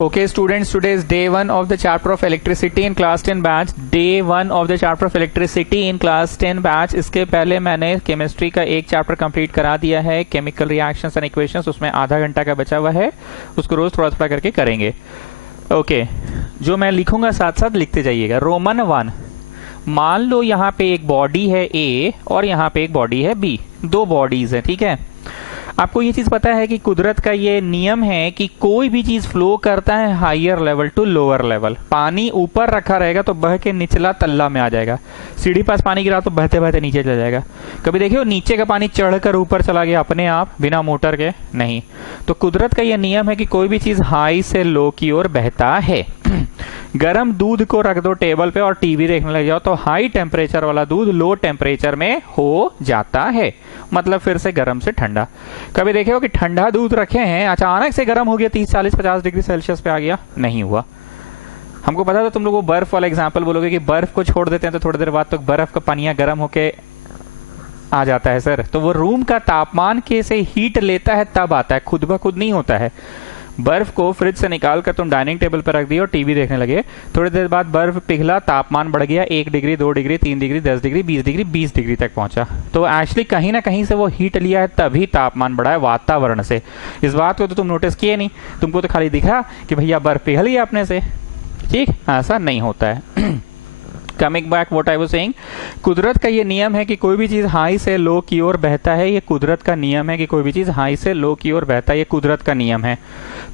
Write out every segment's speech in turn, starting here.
Okay, students, today is day 1 of the chapter of electricity in class 10 batch. Day 1 of the chapter of electricity in class 10 batch. इसके पहले मैंने chemistry का एक chapter complete करा दिया है, chemical reactions and equations. उसमें आधा घंटा का बचा हुआ है, उसको रोज थोड़ा थोड़ा करके करेंगे. ओके, जो मैं लिखूंगा साथ साथ लिखते जाइएगा. रोमन 1, मान लो यहाँ पे एक बॉडी है ए और यहाँ पे एक बॉडी है बी, दो बॉडीज है. ठीक है, आपको ये चीज पता है कि कुदरत का ये नियम है कि कोई भी चीज फ्लो करता है higher level to lower level. पानी ऊपर रखा रहेगा तो बह के निचला तल्ला में आ जाएगा. सीढ़ी पास पानी गिरा तो बहते बहते नीचे चला जाएगा. कभी देखिए नीचे का पानी चढ़कर ऊपर चला गया अपने आप बिना मोटर के? नहीं. तो कुदरत का ये नियम है कि कोई भी चीज हाई से लो की ओर बहता है. गरम दूध को रख दो टेबल पे और टीवी देखने लग जाओ तो हाई टेम्परेचर वाला दूध लो टेम्परेचर में हो जाता है, मतलब फिर से गर्म से ठंडा. कभी देखे हो कि ठंडा दूध रखे हैं अचानक से गर्म हो गया, 30 40 50 डिग्री सेल्सियस पे आ गया? नहीं हुआ. हमको पता था तुम लोग वो बर्फ वाला एग्जाम्पल बोलोगे कि बर्फ को छोड़ देते हैं तो थोड़ी देर बाद तो बर्फ का पानी गर्म होके आ जाता है. सर, तो वो रूम का तापमान के से हीट लेता है तब आता है, खुद ब खुद नहीं होता है. बर्फ को फ्रिज से निकाल कर तुम डाइनिंग टेबल पर रख दिए और टीवी देखने लगे, थोड़ी देर बाद बर्फ पिघला, तापमान बढ़ गया, 1 degree 2 degree 3 degree 10 degree 20 degree 20 degree तक पहुंचा. तो एक्चुअली कहीं ना कहीं से वो हीट लिया है तभी तापमान बढ़ा है वातावरण से. इस बात को तो तुम नोटिस किए नहीं, तुमको तो खाली दिखा कि भैया बर्फ पिघल गया अपने से. ठीक, ऐसा नहीं होता है. Coming back what I was saying, कुदरत का ये नियम है कि कोई भी चीज हाई से लो की ओर बहता है. ये कुदरत का नियम है कि कोई भी चीज हाई से लो की ओर बहता है. ये कुदरत का नियम है.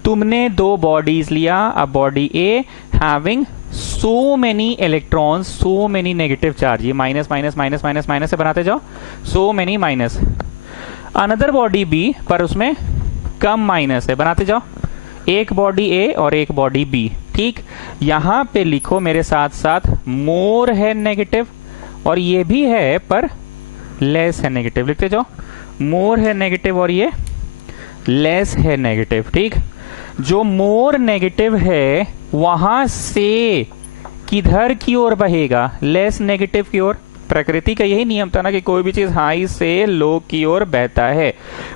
तुमने दो बॉडीज लिया, a body A having so many electrons, so many negative charge, ये minus minus minus minus minus से बनाते जाओ, so many minus. Another body B, पर उसमें कम माइनस है, बनाते जाओ. एक बॉडी ए और एक बॉडी बी. ठीक, यहां पे लिखो मेरे साथ साथ, मोर है नेगेटिव और ये भी है पर लेस है नेगेटिव. लिखते जाओ, मोर है नेगेटिव और ये लेस है नेगेटिव. ठीक, जो मोर नेगेटिव है वहां से किधर की ओर बहेगा? लेस नेगेटिव की ओर. प्रकृति का यही नियम था ना कि कोई भी चीज हाई से लो की ओर बहता है.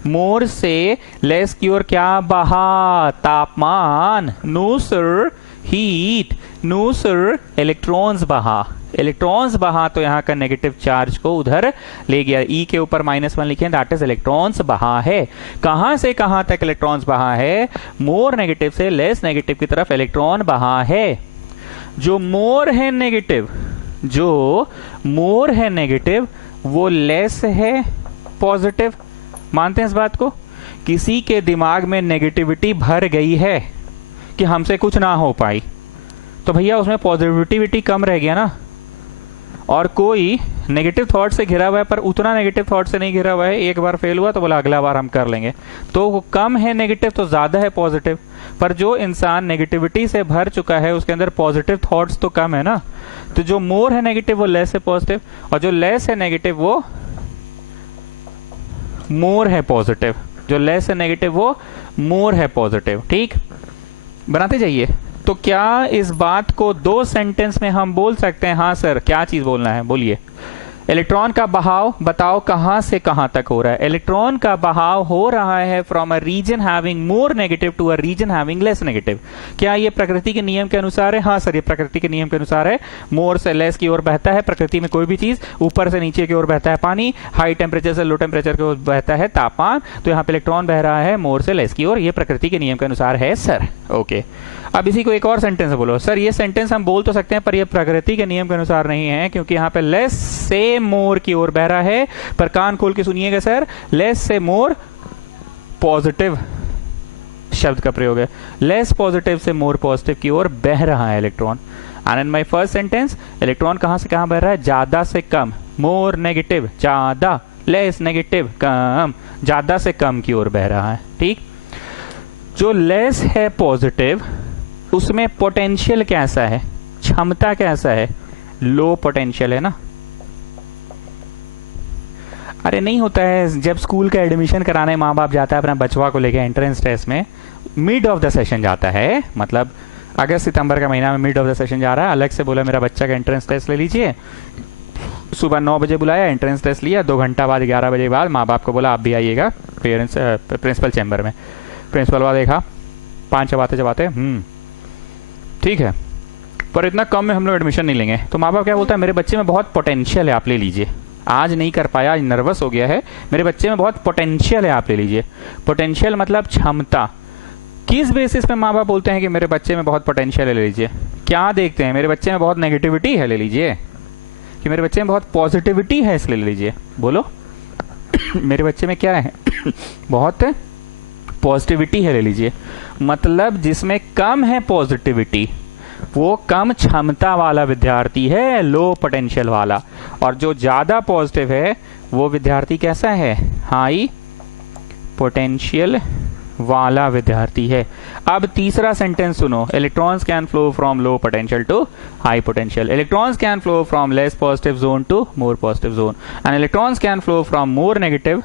मोर से लेस की ओर क्या बहा? तापमान. No sir, heat. No sir, electrons बहा. इलेक्ट्रॉन्स बहा तो यहाँ का नेगेटिव चार्ज को उधर ले गया. ई के ऊपर -1 लिखे, दैट इज इलेक्ट्रॉन्स बहा है. कहां से कहां तक इलेक्ट्रॉन्स बहा है? मोर नेगेटिव से लेस नेगेटिव की तरफ इलेक्ट्रॉन बहा है. जो मोर है नेगेटिव, जो मोर है नेगेटिव वो लेस है पॉजिटिव. मानते हैं इस बात को? किसी के दिमाग में नेगेटिविटी भर गई है कि हमसे कुछ ना हो पाई, तो भैया उसमें पॉजिटिविटी कम रह गया ना. और कोई नेगेटिव थॉट से घिरा हुआ है पर उतना नेगेटिव थॉट से नहीं घिरा हुआ है, एक बार फेल हुआ तो बोला अगला बार हम कर लेंगे, तो वो कम है नेगेटिव तो ज्यादा है पॉजिटिव. पर जो इंसान नेगेटिविटी से भर चुका है उसके अंदर पॉजिटिव थॉट्स तो कम है ना. तो जो मोर है नेगेटिव वो लेस है पॉजिटिव, और जो लेस है नेगेटिव वो मोर है पॉजिटिव. जो लेस है नेगेटिव वो मोर है पॉजिटिव. ठीक, बनाते जाइए. तो क्या इस बात को 2 सेंटेंस में हम बोल सकते हैं? हाँ सर, क्या चीज बोलना है बोलिए. इलेक्ट्रॉन का बहाव बताओ कहां से कहां तक हो रहा है? इलेक्ट्रॉन का बहाव हो रहा है from a region having more negative to a region having less negative. क्या ये प्रकृति के नियम के अनुसार है? हाँ सर, ये प्रकृति के नियम के अनुसार है. मोर से लेस की ओर बहता है प्रकृति में कोई भी चीज, ऊपर से नीचे की ओर बहता है पानी, हाई टेम्परेचर से लो टेम्परेचर की ओर बहता है तापमान. तो यहाँ पे इलेक्ट्रॉन बह रहा है मोर से लेस की ओर, ये प्रकृति के नियम के अनुसार है सर. ओके, अब इसी को एक और सेंटेंस बोलो. सर, ये सेंटेंस हम बोल तो सकते हैं पर ये प्रकृति के नियम के अनुसार नहीं है, क्योंकि यहाँ पे लेस से मोर की ओर बह रहा है. पर कान खोल के सुनिएगा सर, लेस से मोर पॉजिटिव शब्द का प्रयोग है. लेस पॉजिटिव से मोर पॉजिटिव की ओर बह रहा है electron. And in my first sentence, electron कहां से कहां बह रहा है? ज्यादा से कम. मोर नेगेटिव ज्यादा, लेस नेगेटिव कम, ज्यादा से कम की ओर बह रहा है. ठीक, जो लेस है पॉजिटिव उसमें पोटेंशियल कैसा है? क्षमता कैसा है? लो पोटेंशियल है ना. अरे नहीं होता है, जब स्कूल का एडमिशन कराने माँ बाप जाता है अपना बचवा को लेके एंट्रेंस टेस्ट में, मिड ऑफ द सेशन जाता है, मतलब अगस्त सितंबर का महीना में मिड ऑफ द सेशन जा रहा है, अलग से बोला मेरा बच्चा का एंट्रेंस टेस्ट ले लीजिए. सुबह 9 बजे बुलाया, एंट्रेंस टेस्ट लिया, 2 घंटा बाद 11 बजे बाद माँ बाप को बोला आप भी आइएगा पेरेंट्स प्रिंसिपल चैम्बर में. प्रिंसिपल वाला देखा, 5 चबाते चबाते ठीक है, पर इतना कम में हम लोग एडमिशन नहीं लेंगे। तो माँ बाप क्या बोलता है, मेरे बच्चे में बहुत पोटेंशियल है, आप ले लीजिए। आज नहीं कर पाया, आज नर्वस हो गया है, मेरे बच्चे में बहुत पोटेंशियल है, आप ले लीजिए। पोटेंशियल मतलब क्षमता। किस बेसिस पे माँ बाप बोलते हैं कि मेरे बच्चे में बहुत पोटेंशियल है, ले लीजिए? क्या देखते हैं, मेरे बच्चे में बहुत नेगेटिविटी है, ले लीजिए? कि मेरे बच्चे में बहुत पॉजिटिविटी है, इसलिए ले लीजिए? बोलो मेरे बच्चे में क्या है बहुत पॉजिटिविटी है, ले लीजिए। मतलब जिसमें कम है पॉजिटिविटी वो कम क्षमता वाला विद्यार्थी है, लो पोटेंशियल वाला। और जो ज्यादा पॉजिटिव है वो विद्यार्थी कैसा है, हाई पोटेंशियल वाला विद्यार्थी है। अब तीसरा सेंटेंस सुनो, electrons can flow from low potential to high potential, electrons can flow from less positive zone to more positive zone, and electrons can flow from more negative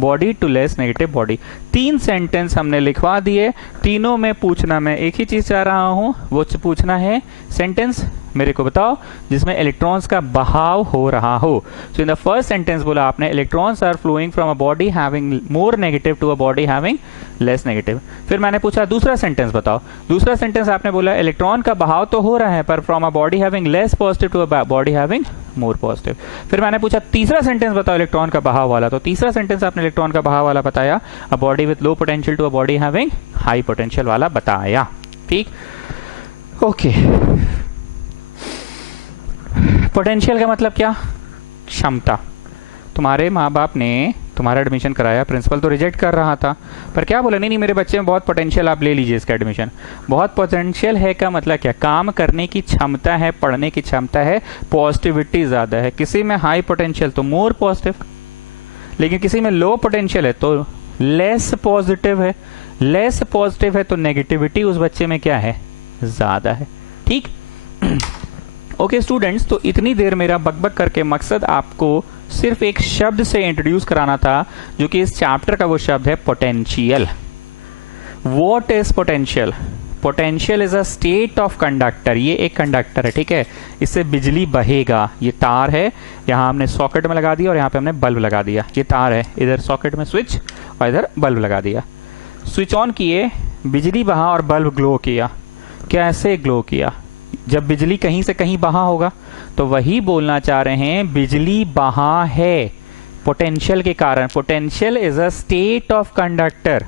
body to less negative body. 3 sentence हमने लिखवा दिए। तीनों में पूछना मैं एक ही चीज चाह रहा हूं, वो पूछना है सेंटेंस मेरे को बताओ जिसमें इलेक्ट्रॉन्स का बहाव हो रहा हो। So in the first sentence बोला आपने, electrons are flowing from a body having more negative to a body having less negative. फिर मैंने पूछा दूसरा सेंटेंस बताओ। दूसरा सेंटेंस आपने बोला इलेक्ट्रॉन का बहाव तो हो रहा है पर from a body having less positive to a body having more positive. फिर मैंने पूछा तीसरा सेंटेंस बताओ इलेक्ट्रॉन का बहाव वाला। तो तीसरा सेंटेंस आपने इलेक्ट्रॉन का बहाव वाला बताया, a body with low potential to a body having high potential वाला बताया। ठीक, ओके। पोटेंशियल का मतलब क्या, क्षमता। तुम्हारे माँ बाप ने तुम्हारा एडमिशन कराया, प्रिंसिपल तो रिजेक्ट कर रहा था, पर क्या बोला, नहीं मेरे बच्चे में बहुत पोटेंशियल, आप ले लीजिए इसका एडमिशन। बहुत पोटेंशियल है का मतलब क्या, काम करने की क्षमता है, पढ़ने की क्षमता है, पॉजिटिविटी ज्यादा है। किसी में हाई पोटेंशियल तो मोर पॉजिटिव, लेकिन किसी में लो पोटेंशियल है तो लेस पॉजिटिव है। लेस पॉजिटिव है तो नेगेटिविटी उस बच्चे में क्या है, ज्यादा है। ठीक, ओके स्टूडेंट्स, तो इतनी देर मेरा बकबक करके मकसद आपको सिर्फ एक शब्द से इंट्रोड्यूस कराना था, जो कि इस चैप्टर का वो शब्द है potential. What is potential? Potential is a state of conductor. ये एक कंडक्टर है, ठीक है, इससे बिजली बहेगा। ये तार है, यहाँ हमने सॉकेट में लगा दिया और यहाँ पे हमने बल्ब लगा दिया। ये तार है, इधर सॉकेट में स्विच और इधर बल्ब लगा दिया। स्विच ऑन किए, बिजली बहा और बल्ब ग्लो किया। कैसे ग्लो किया? जब बिजली कहीं से कहीं बहा होगा, तो वही बोलना चाह रहे हैं, बिजली बहा है पोटेंशियल के कारण। Potential is a state of conductor.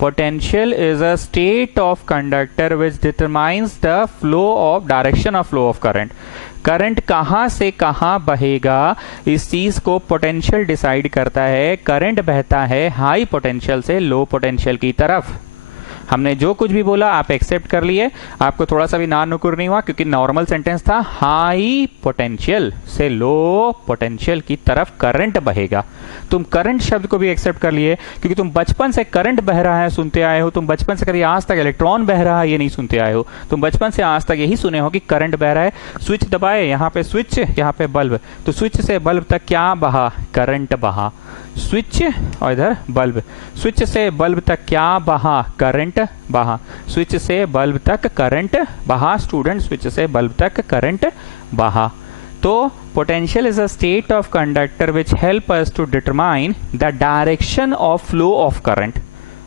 Potential is a state of conductor which determines the flow of direction of flow of current. Current कहां से कहां बहेगा, इस चीज को पोटेंशियल डिसाइड करता है। करंट बहता है हाई पोटेंशियल से लो पोटेंशियल की तरफ। हमने जो कुछ भी बोला आप एक्सेप्ट कर लिए, आपको थोड़ा सा भी नानुकुर नहीं हुआ, क्योंकि नॉर्मल सेंटेंस था, हाई पोटेंशियल से लो पोटेंशियल की तरफ करंट बहेगा। तुम करंट शब्द को भी एक्सेप्ट कर लिए, क्योंकि तुम बचपन से करंट बह रहा है सुनते आए हो। तुम बचपन से कभी आज तक इलेक्ट्रॉन बह रहा है ये नहीं सुनते आए हो। तुम बचपन से आज तक यही सुने हो कि करंट बह रहा है। स्विच दबाए, यहाँ पे स्विच, यहाँ पे बल्ब, तो स्विच से बल्ब तक क्या बहा, करंट बहा। स्विच और इधर बल्ब, स्विच से बल्ब तक क्या बहा, करंट बहा। स्विच से बल्ब तक करंट बहा। स्टूडेंट, स्विच से बल्ब तक करंट बहा। तो potential is a state of conductor which help us to determine the direction of flow of current.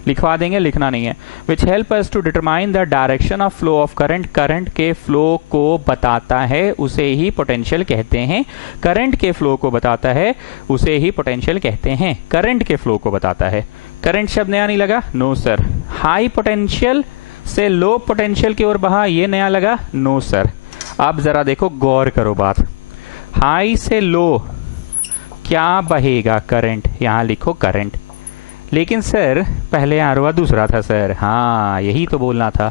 लिखवा देंगे, लिखना नहीं है। Which help us to determine the direction of flow of current. Current के flow को बताता है, उसे ही पोटेंशियल कहते हैं। करंट के फ्लो को बताता है, उसे ही पोटेंशियल कहते हैं। करंट के फ्लो को बताता है। करंट शब्द नया नहीं लगा? No sir. हाई पोटेंशियल से लो पोटेंशियल की ओर बहा, ये नया लगा? No sir. अब जरा देखो, गौर करो बात। हाई से लो क्या बहेगा, करंट। यहां लिखो करंट। लेकिन सर पहले आरो दूसरा था सर। हाँ, यही तो बोलना था।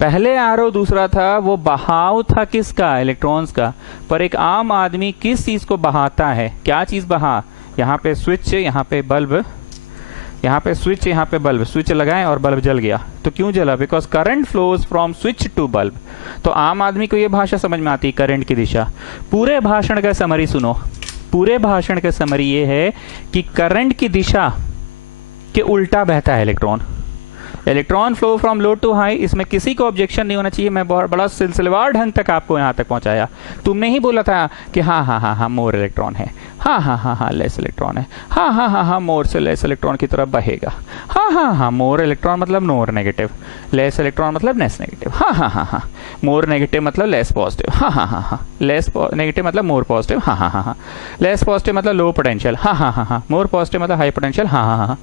पहले आरो दूसरा था, वो बहाव था किसका, इलेक्ट्रॉन्स का। पर एक आम आदमी किस चीज को बहाता है, क्या चीज बहा, यहाँ पे स्विच, यहाँ पे बल्ब, यहाँ पे स्विच, यहाँ पे बल्ब। स्विच लगाएं और बल्ब जल गया, तो क्यों जला, because current flows from switch to bulb. तो आम आदमी को ये भाषा समझ में आती है, करंट की दिशा। पूरे भाषण का समरी सुनो। पूरे भाषण का समरी ये है कि करंट की दिशा के उल्टा बहता है electron. Electron flow from low to high, इसमें किसी को ऑब्जेक्शन नहीं होना चाहिए। मैं बहुत बड़ा सिलसिलेवार ढंग तक आपको यहाँ तक पहुँचाया। तुमने ही बोला था कि हाँ हाँ हाँ हाँ मोर इलेक्ट्रॉन है, हाँ हाँ हाँ हाँ लेस इलेक्ट्रॉन है, हाँ हाँ हाँ हाँ मोर से लेस इलेक्ट्रॉन की तरफ बहेगा, हाँ हाँ हाँ मोर इलेक्ट्रॉन मतलब मोर नेगेटिव, लेस इलेक्ट्रॉन मतलब लेस नेगेटिव, हाँ हाँ हाँ हाँ मोर नेगेटिव मतलब लेस पॉजिटिव, हाँ हाँ हाँ हाँ लेस नेगेटिव मतलब मोर पॉजिटिव, हाँ हाँ हाँ हाँ लेस पॉजिटिव मतलब लो पोटेंशियल, हाँ हाँ हाँ हाँ मोर पॉजिटिव मतलब हाई पोटेंशियल, हाँ हाँ हाँ।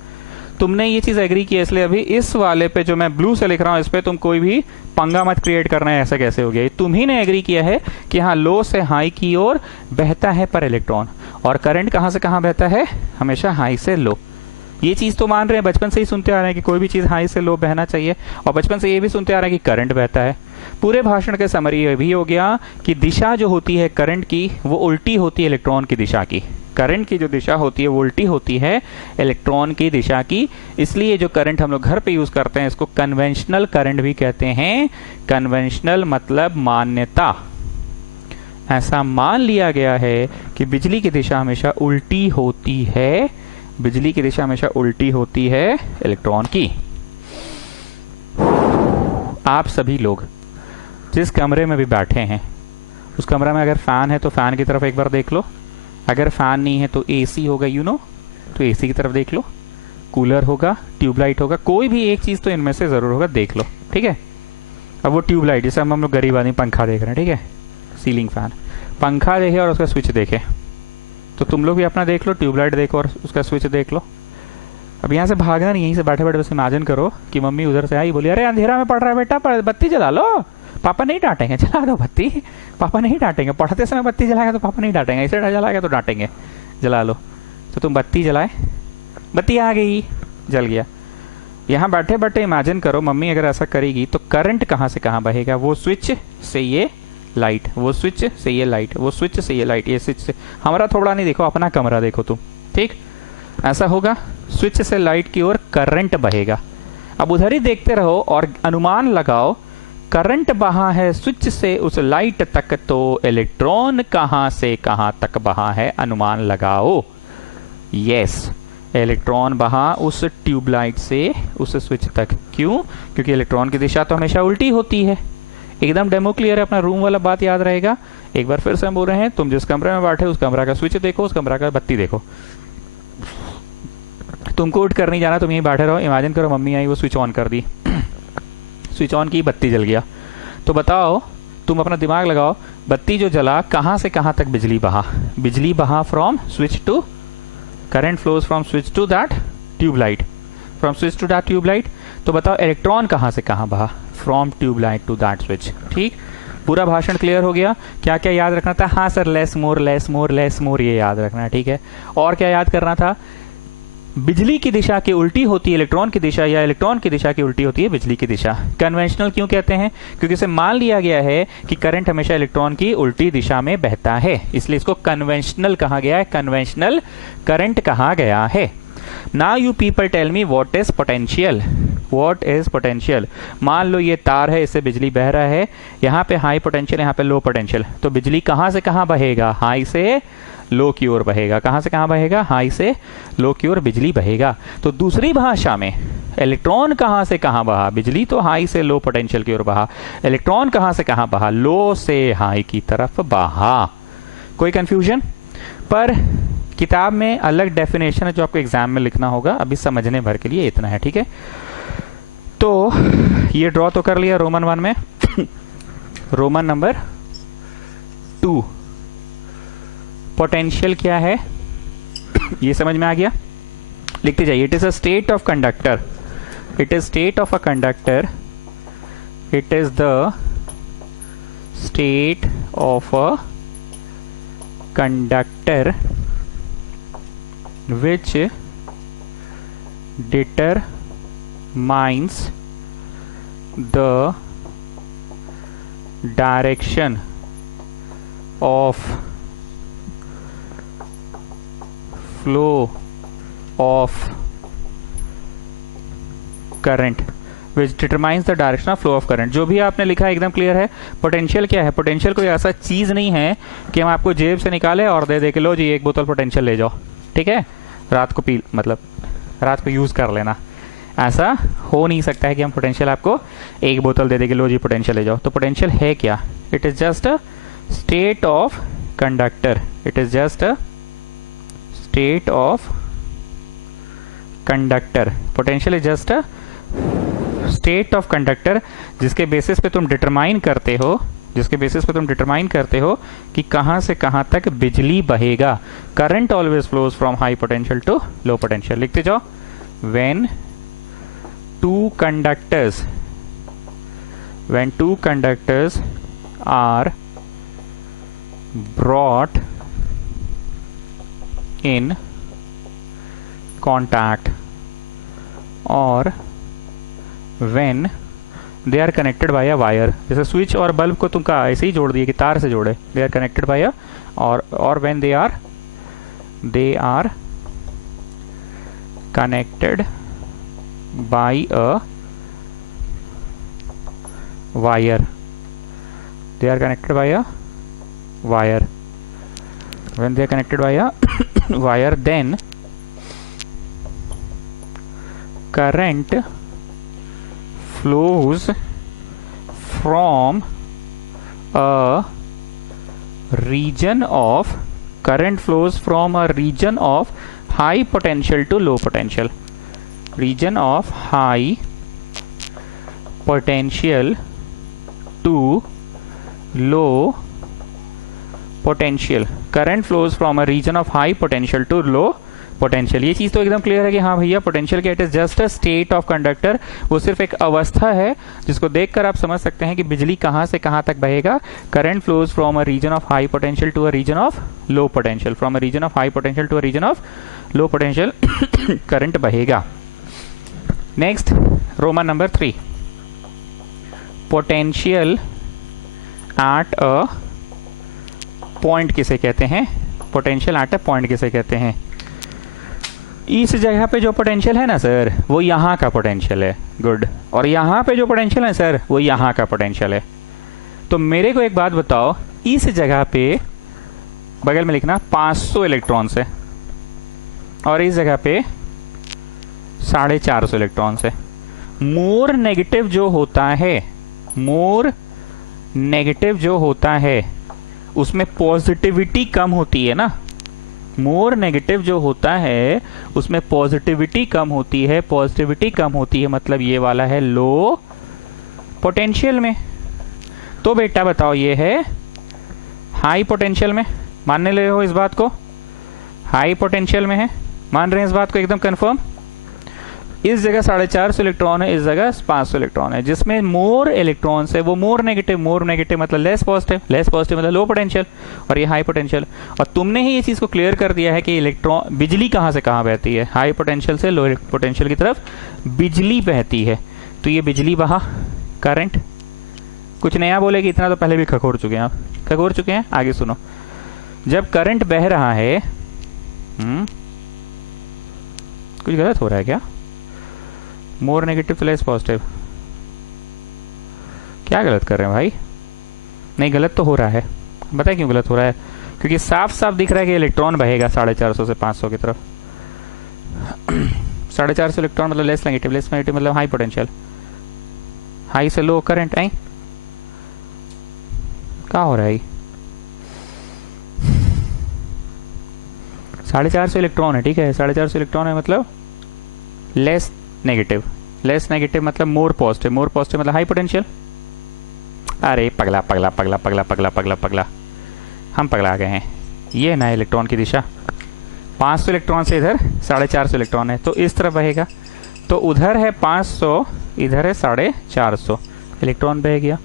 तुमने ये चीज एग्री की, इसलिए अभी इस वाले पे जो मैं ब्लू से लिख रहा हूं इस पे तुम कोई भी पंगा मत क्रिएट करना है, ऐसा कैसे हो गया। तुम ही ने एग्री किया है कि हाँ लो से हाई की ओर बहता है पर इलेक्ट्रॉन, और करंट कहां से कहां बहता है, हमेशा हाई से लो। ये चीज तो मान रहे हैं, बचपन से ही सुनते आ रहे हैं कि कोई भी चीज हाई से लो बहना चाहिए, और बचपन से ये भी सुनते आ रहे हैं कि करंट बहता है। पूरे भाषण के समरी ये भी हो गया कि दिशा जो होती है करंट की वो उल्टी होती है इलेक्ट्रॉन की दिशा की। करंट की जो दिशा होती है वो उल्टी होती है इलेक्ट्रॉन की दिशा की, इसलिए जो करंट हम लोग घर पे यूज करते हैं इसको कन्वेंशनल करंट भी कहते हैं। कन्वेंशनल मतलब मान्यता, ऐसा मान लिया गया है कि बिजली की दिशा हमेशा उल्टी होती है, बिजली की दिशा हमेशा उल्टी होती है इलेक्ट्रॉन की। आप सभी लोग जिस कमरे में भी बैठे हैं उस कमरे में अगर फैन है तो फैन की तरफ एक बार देख लो, अगर फैन नहीं है तो एसी होगा तो एसी की तरफ देख लो, कूलर होगा, ट्यूबलाइट होगा, कोई भी एक चीज तो इनमें से जरूर होगा, देख लो, ठीक है। अब वो ट्यूबलाइट, जैसे हम लोग गरीब आदमी पंखा देख रहे हैं, ठीक है, सीलिंग फैन, पंखा देखे और उसका स्विच देखे, तो तुम लोग भी अपना देख लो, ट्यूबलाइट देखो और उसका स्विच देख लो। अब यहाँ से भागना नहीं, यहीं से बैठे बैठे बस इमेजिन करो कि मम्मी उधर से आई, बोली अरे अंधेरा में पड़ रहा है बेटा, बत्ती जला लो, पापा नहीं डांटेंगे, जला दो बत्ती, पापा नहीं डांटेंगे, पढ़ते समय बत्ती जलाएगा तो पापा नहीं डांटेंगे, इसे जलाएगा तो डांटेंगे, जला लो। तो तुम बत्ती जलाए, बत्ती आ गई, जल गया। यहाँ बैठे बैठे इमेजिन करो मम्मी अगर ऐसा करेगी तो करंट कहाँ से कहाँ बहेगा, वो स्विच से ये लाइट, वो स्विच से ये लाइट, वो स्विच से ये लाइट, ये स्विच से, हमारा थोड़ा नहीं देखो, अपना कमरा देखो तुम, ठीक, ऐसा होगा, स्विच से लाइट की ओर करंट बहेगा। अब उधर ही देखते रहो और अनुमान लगाओ, करंट बहा है स्विच से उस लाइट तक, तो इलेक्ट्रॉन कहां से कहां तक बहा है, अनुमान लगाओ। यस, इलेक्ट्रॉन बहा उस ट्यूबलाइट से उस स्विच तक, क्यों, क्योंकि इलेक्ट्रॉन की दिशा तो हमेशा उल्टी होती है। एकदम डेमो क्लियर है, अपना रूम वाला बात याद रहेगा। एक बार फिर से हम बोल रहे हैं, तुम जिस कमरे में बैठे उस कमरा का स्विच देखो, उस कमरा का बत्ती देखो, तुमको उठ कर नहीं जाना, तुम यहीं बैठे रहो, इमेजिन करो मम्मी आई वो स्विच ऑन कर दी, स्विच ऑन की, बत्ती जल गया, तो बताओ, तुम अपना दिमाग लगाओ, बत्ती जो जला कहां से कहां तक बिजली बहा, बिजली बहा from switch to, current flows from switch to that tube light, from switch to that tube light. तो बताओ इलेक्ट्रॉन कहां से कहां बहा, from tube light to that switch. ठीक, पूरा भाषण क्लियर हो गया। क्या क्या याद रखना था, हाँ sir less more less more less more, ये याद रखना है, ठीक है। और क्या याद करना था, बिजली की दिशा की उल्टी होती है इलेक्ट्रॉन की दिशा, या इलेक्ट्रॉन की दिशा की उल्टी होती है बिजली की दिशा। कन्वेंशनल क्यों कहते हैं, क्योंकि इसे मान लिया गया है कि करंट हमेशा इलेक्ट्रॉन की उल्टी दिशा में बहता है, इसलिए इसको कन्वेंशनल कहा गया है, कन्वेंशनल करंट कहा गया है। Now you people tell me what is potential, what is potential. मान लो ये तार है, इससे बिजली बह रहा है, यहाँ पे हाई पोटेंशियल, यहाँ पे लो पोटेंशियल, तो बिजली कहां से कहां बहेगा, हाई से लो की ओर बहेगा। कहां से कहां बहेगा, हाई से लो की ओर बिजली बहेगा। तो दूसरी भाषा में इलेक्ट्रॉन कहां से कहां बहा, बिजली तो हाई से लो पोटेंशियल की ओर बहा, इलेक्ट्रॉन कहां से कहां बहा, लो से हाई की तरफ बहा। कोई कंफ्यूजन? पर किताब में अलग डेफिनेशन है जो आपको एग्जाम में लिखना होगा, अभी समझने भर के लिए इतना है, ठीक है। तो ये ड्रॉ तो कर लिया रोमन 1 में। रोमन नंबर 2, पोटेंशियल क्या है ये समझ में आ गया, लिखते जाइए। It is a state of conductor, it is state of a conductor, it is the state of a conductor which determines the direction of flow of current, which determines the direction of flow of current। जो भी आपने लिखा है एकदम clear है। Potential क्या है, potential कोई ऐसा चीज नहीं है कि हम आपको जेब से निकाले और दे दे के लो जी 1 बोतल पोटेंशियल ले जाओ, ठीक है, रात को पी, मतलब रात को यूज कर लेना, ऐसा हो नहीं सकता है कि हम पोटेंशियल आपको एक बोतल दे देंगे, लो जी पोटेंशियल ले जाओ। तो पोटेंशियल है क्या? It is just a state of conductor, it is just a state of conductor. Potential is just a state of conductor जिसके बेसिस पे तुम डिटरमाइन करते हो, जिसके बेसिस पे तुम डिटरमाइन करते हो कि कहां से कहां तक बिजली बहेगा। Current always flows from high potential to low potential. लिखते जाओ, when two conductors are brought in contact और when they are connected by a wire. जैसे स्विच और बल्ब को तुम का ऐसे ही जोड़ दिए कि तार से जोड़े, they are connected by a, और when they are connected by a wire, they are connected by a wire, when they are connected by a wire then current flows from a region of high potential to low potential, region of high potential to low potential, current flows from a region of high potential to low potential. ये चीज तो एकदम clear है कि हाँ भैया potential क्या, it is just a state of conductor. वो सिर्फ एक अवस्था है जिसको देखकर आप समझ सकते हैं कि बिजली कहां से कहां तक बहेगा। Current flows from a region of high potential to a region of low potential, from a region of high potential to a region of low potential current बहेगा। Next, roman number 3, potential at a point किसे कहते हैं? Potential at a point किसे कहते हैं? इस जगह पे जो पोटेंशियल है ना सर, वो यहाँ का पोटेंशियल है। गुड। और यहाँ पे जो पोटेंशियल है सर, वो यहाँ का पोटेंशियल है। तो मेरे को एक बात बताओ, इस जगह पे बगल में लिखना 500 इलेक्ट्रॉन्स है और इस जगह पे 450 इलेक्ट्रॉन्स है। मोर नेगेटिव जो होता है उसमें पॉजिटिविटी कम होती है ना। मोर नेगेटिव जो होता है उसमें पॉजिटिविटी कम होती है, पॉजिटिविटी कम होती है मतलब ये वाला है लो पोटेंशियल में। तो बेटा बताओ ये है हाई पोटेंशियल में, मानने ले हो इस बात को? हाई पोटेंशियल में है, मान रहे हैं इस बात को एकदम कंफर्म? इस जगह 450 इलेक्ट्रॉन है, इस जगह 500 इलेक्ट्रॉन है। जिसमें मोर इलेक्ट्रॉन्स है वो मोर नेगेटिव मतलब लेस पॉजिटिव मतलब लो पोटेंशियल, और ये हाई पोटेंशियल। और तुमने ही ये चीज को क्लियर कर दिया है कि इलेक्ट्रॉन बिजली कहां से कहां बहती है, हाई पोटेंशियल से लो पोटेंशियल की तरफ बिजली बहती है। तो ये बिजली बहा, करंट। कुछ नया बोलेगी, इतना तो पहले भी खखोर चुके हैं। आगे सुनो, जब करंट बह रहा है, कुछ गलत हो रहा है क्या? मोर नेगेटिव तो लेस पॉजिटिव, क्या गलत कर रहे हैं भाई? नहीं, गलत तो हो रहा है। बताए क्यों गलत हो रहा है? क्योंकि साफ साफ दिख रहा है कि इलेक्ट्रॉन बहेगा 450 से 500 की तरफ। 450 इलेक्ट्रॉन मतलब लेस नेगेटिव मतलब हाई पोटेंशियल, हाई से लो करंट। आई क्या हो रहा है? 450 इलेक्ट्रॉन है, ठीक है। 450 इलेक्ट्रॉन है मतलब लेस नेगेटिव मतलब मोर पॉजिटिव मतलब हाई पोटेंशियल। अरे पगला, हम पगला गए हैं। ये ना इलेक्ट्रॉन की दिशा, 500 इलेक्ट्रॉन से इधर 450 इलेक्ट्रॉन है, तो इस तरफ बहेगा। तो उधर है 500, इधर है 450, इलेक्ट्रॉन बह गया।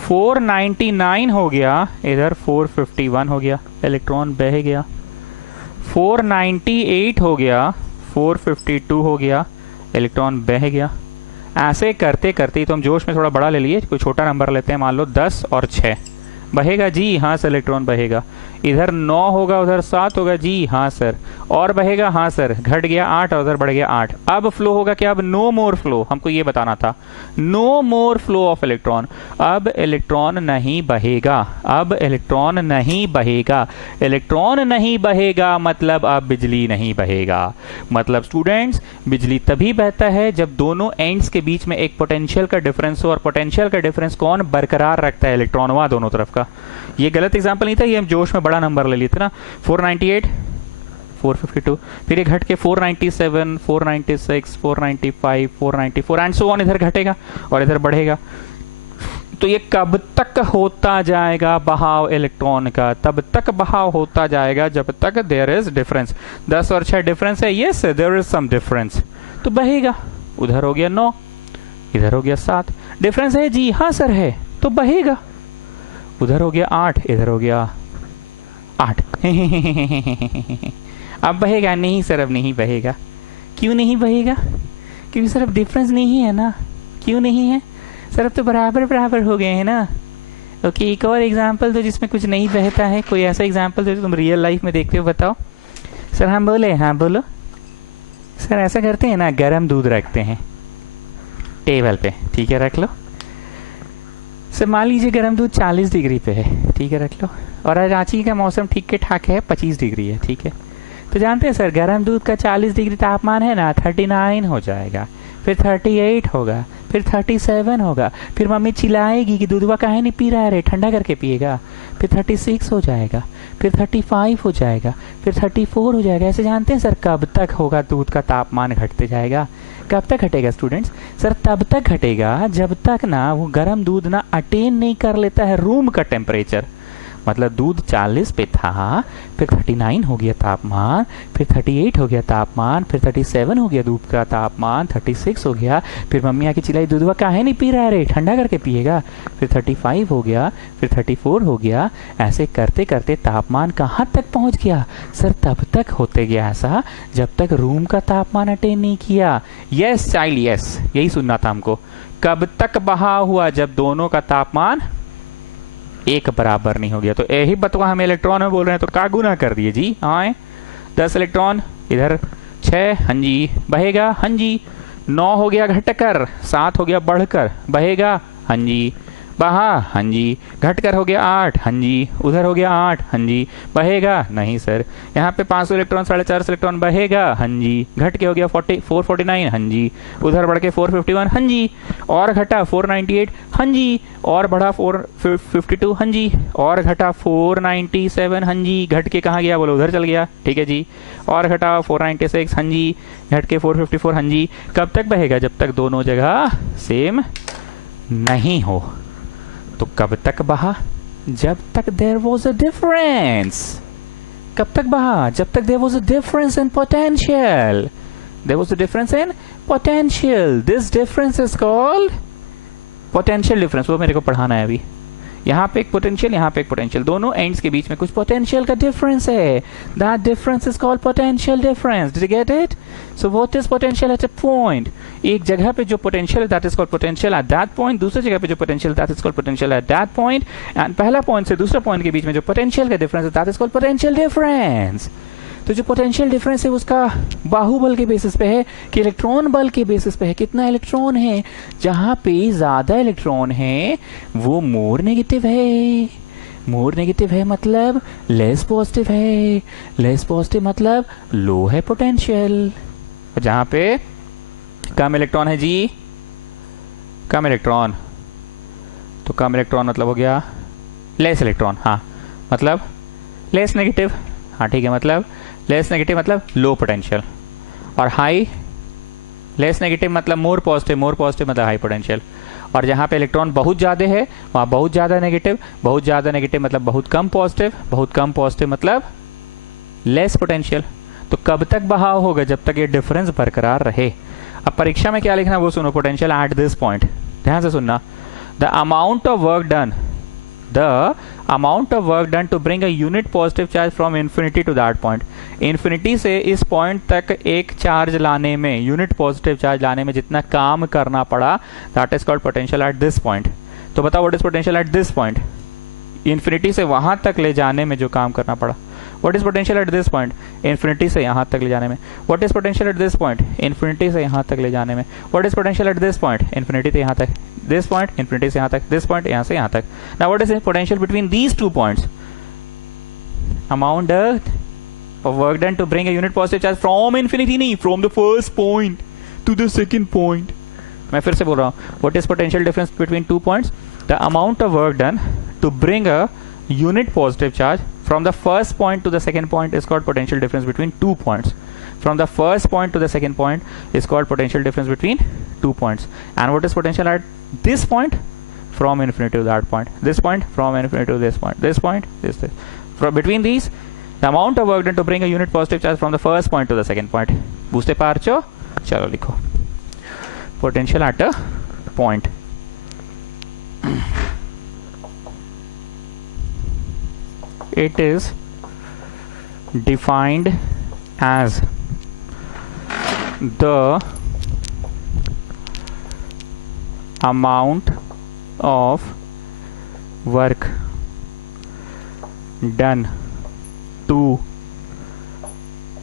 499 हो गया, इधर 451 हो गया, इलेक्ट्रॉन बह गया। 498 हो गया, 452 हो गया, इलेक्ट्रॉन बह गया। ऐसे करते करते तो हम जोश में थोड़ा बड़ा ले लिए, कोई छोटा नंबर लेते हैं, मान लो 10 और 6। बहेगा जी, हाँ सर इलेक्ट्रॉन बहेगा। इधर 9 होगा उधर 7 होगा जी, हाँ सर। और बहेगा, हाँ सर। घट गया 8 और उधर बढ़ गया 8। अब फ्लो होगा क्या? अब नो मोर फ्लो, हमको ये बताना था। No more flow of electron. अब इलेक्ट्रॉन नहीं बहेगा, अब इलेक्ट्रॉन नहीं बहेगा। इलेक्ट्रॉन नहीं बहेगा मतलब अब बिजली नहीं बहेगा। मतलब स्टूडेंट्स, बिजली तभी बहता है जब दोनों एंड्स के बीच में एक पोटेंशियल का डिफरेंस हो, और पोटेंशियल का डिफरेंस कौन बरकरार रखता है? इलेक्ट्रॉन वहां दोनों तरफ का। ये गलत एग्जांपल नहीं था, ये हम जोश में बड़ा नंबर ले लिए थे ना। 498, 452, फिर ये घट के 497, 496, 495, 494 एंड सो ऑन, इधर घटेगा और इधर बढ़ेगा। तो ये कब तक होता जाएगा बहाव इलेक्ट्रॉन का? तब तक बहाव होता जाएगा जब तक देयर इज डिफरेंस। 10 और 6 डिफरेंस है, yes there is some difference, तो बहेगा। उधर हो गया 9, इधर हो गया 7, डिफरेंस है जी, हाँ सर है, तो बहेगा। उधर हो गया 8, इधर हो गया 8 अब बहेगा नहीं सर, अब नहीं बहेगा। क्यों नहीं बहेगा? क्योंकि सर अब डिफरेंस नहीं है ना। क्यों नहीं है सर? अब तो बराबर बराबर हो गए हैं ना। ओके, एक और एग्जांपल दो जिसमें कुछ नहीं बहता है। कोई ऐसा एग्जांपल दो जो तुम रियल लाइफ में देखते हो, बताओ। सर हम बोले, हाँ बोलो सर। ऐसा करते हैं ना, गर्म दूध रखते हैं टेबल पे, ठीक है रख लो। सर मान लीजिए गर्म दूध 40 डिग्री पे है, ठीक है रख लो। और आज रांची का मौसम ठीक के ठाक है, 25 डिग्री है, ठीक है। तो जानते हैं सर, गर्म दूध का 40 डिग्री तापमान है ना, 39 हो जाएगा, फिर 38 होगा, फिर 37 होगा, फिर मम्मी चिल्लाएगी कि दूधवा काहे नहीं पी रहा है रे, ठंडा करके पिएगा। फिर 36 हो जाएगा, फिर 35 हो जाएगा, फिर 34 हो जाएगा। ऐसे जानते हैं सर कब तक होगा दूध का तापमान घटते जाएगा? कब तक घटेगा स्टूडेंट्स? सर तब तक घटेगा जब तक ना वो गर्म दूध ना अटेन नहीं कर लेता है रूम का टेम्परेचर। मतलब दूध 40 पे था, फिर 39 हो गया तापमान, फिर 38 हो गया तापमान, फिर 37 हो गया दूध का तापमान, 36 हो गया, फिर मम्मी आके चिल्लाई दूधवा काहे नहीं पी रहा है रे, ठंडा करके पिएगा। फिर 35 हो गया, फिर 34 हो गया। ऐसे करते करते तापमान कहाँ तक पहुंच गया? सर तब तक होते गया ऐसा जब तक रूम का तापमान अटेन नहीं किया। यस चाइल्ड, यस, यही सुनना था हमको। कब तक बहाव हुआ? जब दोनों का तापमान एक बराबर नहीं हो गया। तो यही बतवा हम इलेक्ट्रॉन में बोल रहे हैं, तो का गुना कर दिए जी। आए 10 इलेक्ट्रॉन, इधर 6, हाँ जी बहेगा, हाँ जी। 9 हो गया घटकर, 7 हो गया बढ़कर, बहेगा, हाँ जी बहा, हाँ जी। घटकर हो गया 8, हाँ जी। उधर हो गया 8, हाँ जी। बहेगा नहीं सर। यहाँ पे 500 इलेक्ट्रॉन, 450 इलेक्ट्रॉन, बहेगा, हाँ जी। घट के हो गया 449, हाँ जी। उधर बढ़ के 451, हाँ जी। और घटा 498, हाँ जी। और बढ़ा 452, हाँ जी। और घटा 497, हाँ जी। घट के कहाँ गया बोलो? उधर चल गया, ठीक है जी। और घटा 496, हाँ जी। घट के 454, हाँ जी। कब तक बहेगा? जब तक दोनों जगह सेम नहीं हो। तो कब तक बहा? जब तक देयर वाज अ डिफरेंस। कब तक बहा? जब तक there was a difference in potential. There was a difference in potential. This difference is called potential difference. वो मेरे को पढ़ाना है अभी। यहाँ पे एक पोटेंशियल, यहाँ पे एक पोटेंशियल, दोनों एंड्स के बीच में कुछ पोटेंशियल का डिफरेंस है। That difference is called potential difference. Did you get it? So what is potential at a point? एक जगह पे जो पोटेंशियल है that is called potential at that point, दूसरी जगह पे जो potential that is called potential at that point, and पहला पॉइंट से दूसरा पॉइंट के बीच में जो पोटेंशियल का डिफरेंस है that is called potential difference. तो जो पोटेंशियल डिफरेंस है उसका बाहुबल के बेसिस पे है कि इलेक्ट्रॉन बल के बेसिस पे है। कितना इलेक्ट्रॉन है? जहां पे ज्यादा इलेक्ट्रॉन है वो मोर नेगेटिव है। मोर नेगेटिव है मतलब लेस पॉजिटिव है। लेस पॉजिटिव मतलब लो है पोटेंशियल। जहां पे कम इलेक्ट्रॉन है जी, कम इलेक्ट्रॉन, तो कम इलेक्ट्रॉन मतलब हो गया लेस इलेक्ट्रॉन। हाँ मतलब लेस नेगेटिव। हाँ ठीक है, मतलब लेस नेगेटिव मतलब लो पोटेंशियल। और हाई लेस नेगेटिव मतलब मोर पॉजिटिव, मोर पॉजिटिव मतलब हाई पोटेंशियल। और जहाँ पे इलेक्ट्रॉन बहुत ज़्यादा है वहाँ बहुत ज़्यादा नेगेटिव, बहुत ज़्यादा नेगेटिव मतलब बहुत कम पॉजिटिव, बहुत कम पॉजिटिव मतलब लेस पोटेंशियल। तो कब तक बहाव होगा? जब तक ये डिफरेंस बरकरार रहे। अब परीक्षा में क्या लिखना वो सुनो। पोटेंशियल एट दिस पॉइंट, ध्यान से सुनना। The amount of work done, the amount of work done to bring a unit positive charge from infinity to that point। infinity से इस पॉइंट तक एक चार्ज लाने में, यूनिट पॉजिटिव चार्ज लाने में जितना काम करना पड़ा, that is called potential at this point। तो बताओ what is potential at this point? Infinity से वहां तक ले जाने में जो काम करना पड़ा। What is potential at this point, infinity से यहाँ तक ले जाने में। What is potential at this point, infinity से यहाँ तक ले जाने में। What is potential at this point, infinity से यहाँ तक, दिस पॉइंट इन्फिनिटी से यहाँ तक, दिस पॉइंट यहाँ से यहाँ तक। Now what is potential between these two points, amount of work done to bring a unit positive charge from infinity, नहीं from the first point to the second point। मैं फिर से बोल रहा हूँ, what is potential difference between two points, the amount of work done to bring a unit positive charge from the first point to the second point is called potential difference between two points। from the first point to the second point is called potential difference between two points। and what is potential at this point, from infinity to that point, this point from infinity to this point, this point, this from between these the amount of work done to bring a unit positive charge from the first point to the second point। बुझते पारছো, चलो लिखो potential at a point। it is defined as the amount of work done to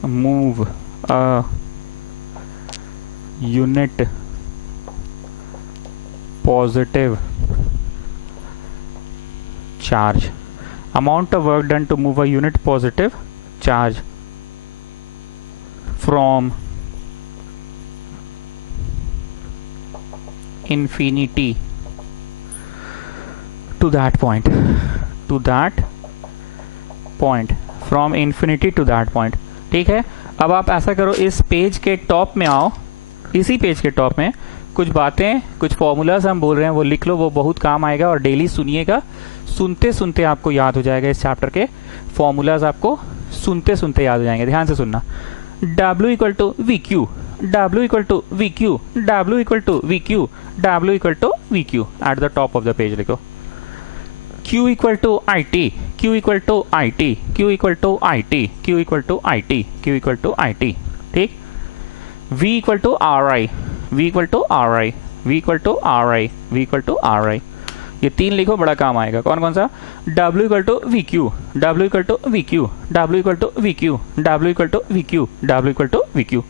move a unit positive charge, amount of work done to move a unit positive charge from infinity to that point, to that point, from infinity to that point। ठीक है, अब आप ऐसा करो, इस page के top में आओ, इसी पेज के टॉप में कुछ बातें, कुछ फॉर्मूलाज हम बोल रहे हैं वो लिख लो, वो बहुत काम आएगा और डेली सुनिएगा, सुनते सुनते आपको याद हो जाएगा। इस चैप्टर के फॉर्मूलाज आपको सुनते सुनते याद हो जाएंगे। ध्यान से सुनना, W equal to V Q, W equal to V Q, W equal to V Q, W equal to V Q, at the top of the page लिखो। Q equal to I T, Q equal to I T, Q equal to I T, Q equal to I T, Q equal to I T. ठीक, V equal to R I, V equal to R I, V equal to R I, V equal to R I. ये तीन लिखो, बड़ा काम आएगा। कौन कौन सा, W equal to V Q, W equal to V Q, W equal to V Q, W equal to V Q, W equal to V Q.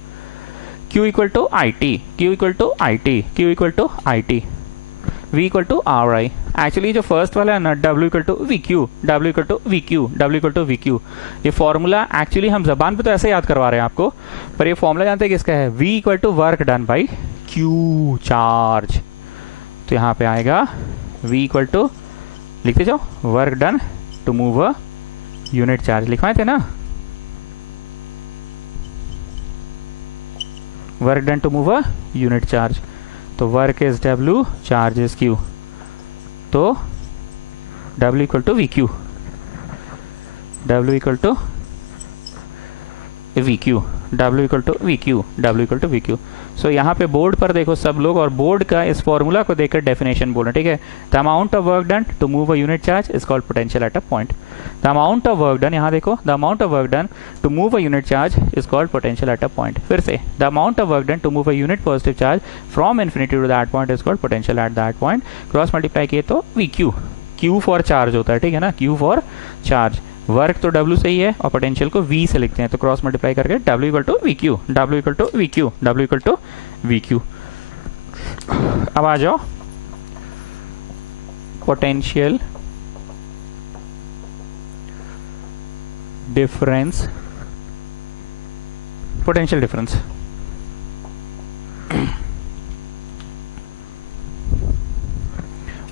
Q equal to I T, Q equal to I T, Q equal to I T, V equal to R I. Actually जो first वाला है ना, W equal to V Q, W equal to V Q, W equal to V Q, ये formula actually हम जबान पे तो ऐसे याद करवा रहे हैं आपको, पर ये फॉर्मूला जानते हैं किसका है, V equal to work done by Q charge. तो यहाँ पे आएगा V इक्वल टू, लिखते जाओ, work done to move a unit charge लिखवाए थे ना, work done to move a unit charge. तो work is W, charge is Q, तो W equal to V Q, W equal to V Q, W equal to V Q, W equal to V Q. So यहाँ पे board पर देखो सब लोग, और board का इस फॉर्मूला को देखकर डेफिनेशन बोलना, ठीक है। The amount of work done to move a unit charge is called potential at a point. The amount of work done, यहाँ देखो, the amount of work done to move a unit charge is called potential at a point. फिर से, the amount of work done to move a unit positive charge from infinity to that point is called potential at that point. Cross multiply किए तो we Q, Q for charge होता है, ठीक है ना, Q for charge. Work तो W से ही है और पोटेंशियल को V से लिखते हैं, तो क्रॉस मल्टीप्लाई करके W equal to V Q, W equal to V Q, W equal to V Q. अब आ जाओ पोटेंशियल डिफरेंस, पोटेंशियल डिफरेंस।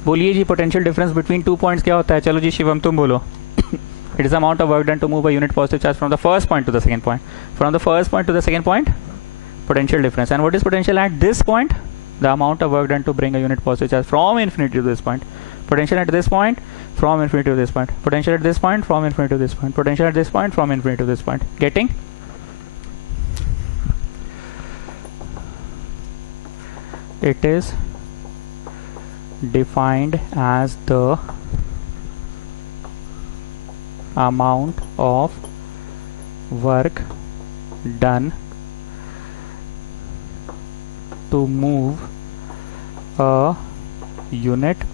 बोलिए जी, potential difference between two points क्या होता है? चलो जी शिवम तुम बोलो। It is the amount of work done to move a unit positive charge from the first point to the second point. From the first point to the second point, potential difference. And what is potential at this point? The amount of work done to bring a unit positive charge from infinity to this point. Potential at this point, from infinity to this point. Potential at this point, from infinity to this point. Potential at this point, from infinity to this point. Getting? It is defined as the amount of work done to move a unit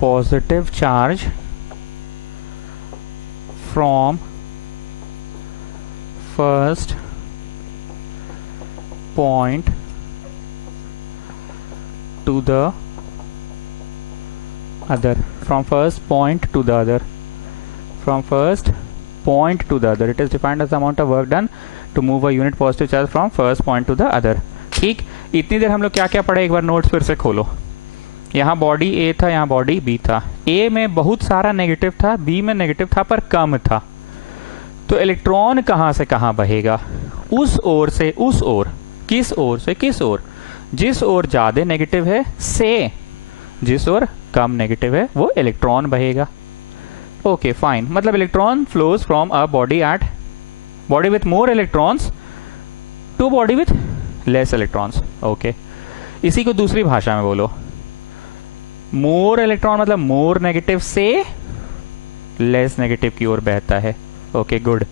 positive charge from first point to the other, from first point to the other, from first point to the other. It is defined as the amount of work done to move a unit positive charge from first point to the other. ठीक, इतनी देर हम लोग क्या क्या पढ़े, एक बार notes फिर से खोलो। यहाँ बॉडी ए था, यहाँ बॉडी बी था। ए में बहुत सारा नेगेटिव था, बी में नेगेटिव था पर कम था। तो इलेक्ट्रॉन कहाँ से कहाँ बहेगा, उस ओर से उस ओर। किस ओर से किस ओर, जिस ओर ज्यादा नेगेटिव है से जिस ओर कम नेगेटिव है वो इलेक्ट्रॉन बहेगा। ओके फाइन, मतलब electron flows from a body with more electrons to body with less electrons. Okay, इसी को दूसरी भाषा में बोलो, मोर इलेक्ट्रॉन मतलब मोर नेगेटिव से लेस नेगेटिव की ओर बहता है। Okay good.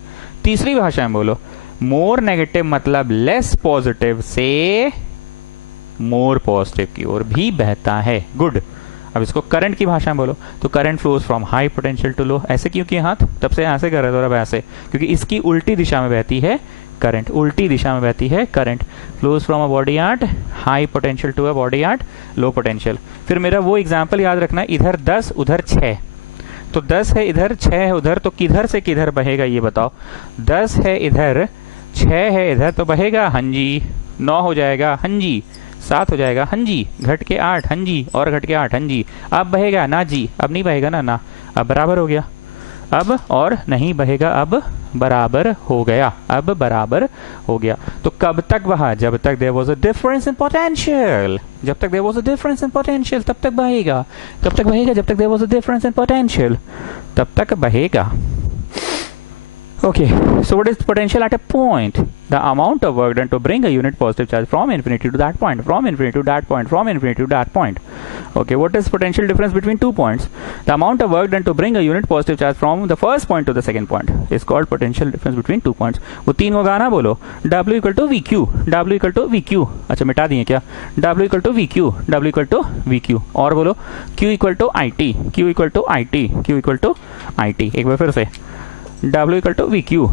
तीसरी भाषा में बोलो, मोर नेगेटिव मतलब लेस पॉजिटिव से मोर पॉजिटिव की ओर भी बहता है। गुड। अब इसको करंट की भाषा में बोलो, तो current flows from high potential to low. ऐसे क्यों किए हाथ, तब से ऐसे कर रहे थे और अब ऐसे, क्योंकि इसकी उल्टी दिशा में बहती है करंट, उल्टी दिशा में बहती है current. Flows from a body at high potential to a body at low potential. फिर मेरा वो एग्जाम्पल याद रखना, इधर 10 उधर 6, तो 10 है इधर 6 है उधर, तो किधर से किधर बहेगा ये बताओ। 10 है इधर 6 है इधर, तो बहेगा हंजी, 9 हो जाएगा हंजी, 7 हो जाएगा हंजी, घट के 8 हंजी और घट के 8 हंजी। अब बहेगा ना जी, अब नहीं बहेगा ना, अब बराबर हो गया, अब और नहीं बहेगा, अब बराबर हो गया, अब बराबर हो गया। तो कब तक बहा, जब तक there was a difference in potential, जब तक there was a difference in potential तब तक बहेगा। कब तक बहेगा, जब तक there was a difference in potential तब तक बहेगा। Okay, so what is potential at a point? The amount of work done to bring a unit positive charge from infinity to that point, from infinity to that point, from infinity to that point. Okay, what is potential difference between 2 points? The amount of work done to bring a unit positive charge from the first point to the second point is called potential difference between 2 points. वो तीन को गाना बोलो, W equal to VQ, W equal to VQ। अच्छा मिटा दिए क्या, W equal to VQ, W equal to VQ। और बोलो Q equal to IT, Q equal to IT, Q equal to IT। एक बार फिर से, W equal to VQ,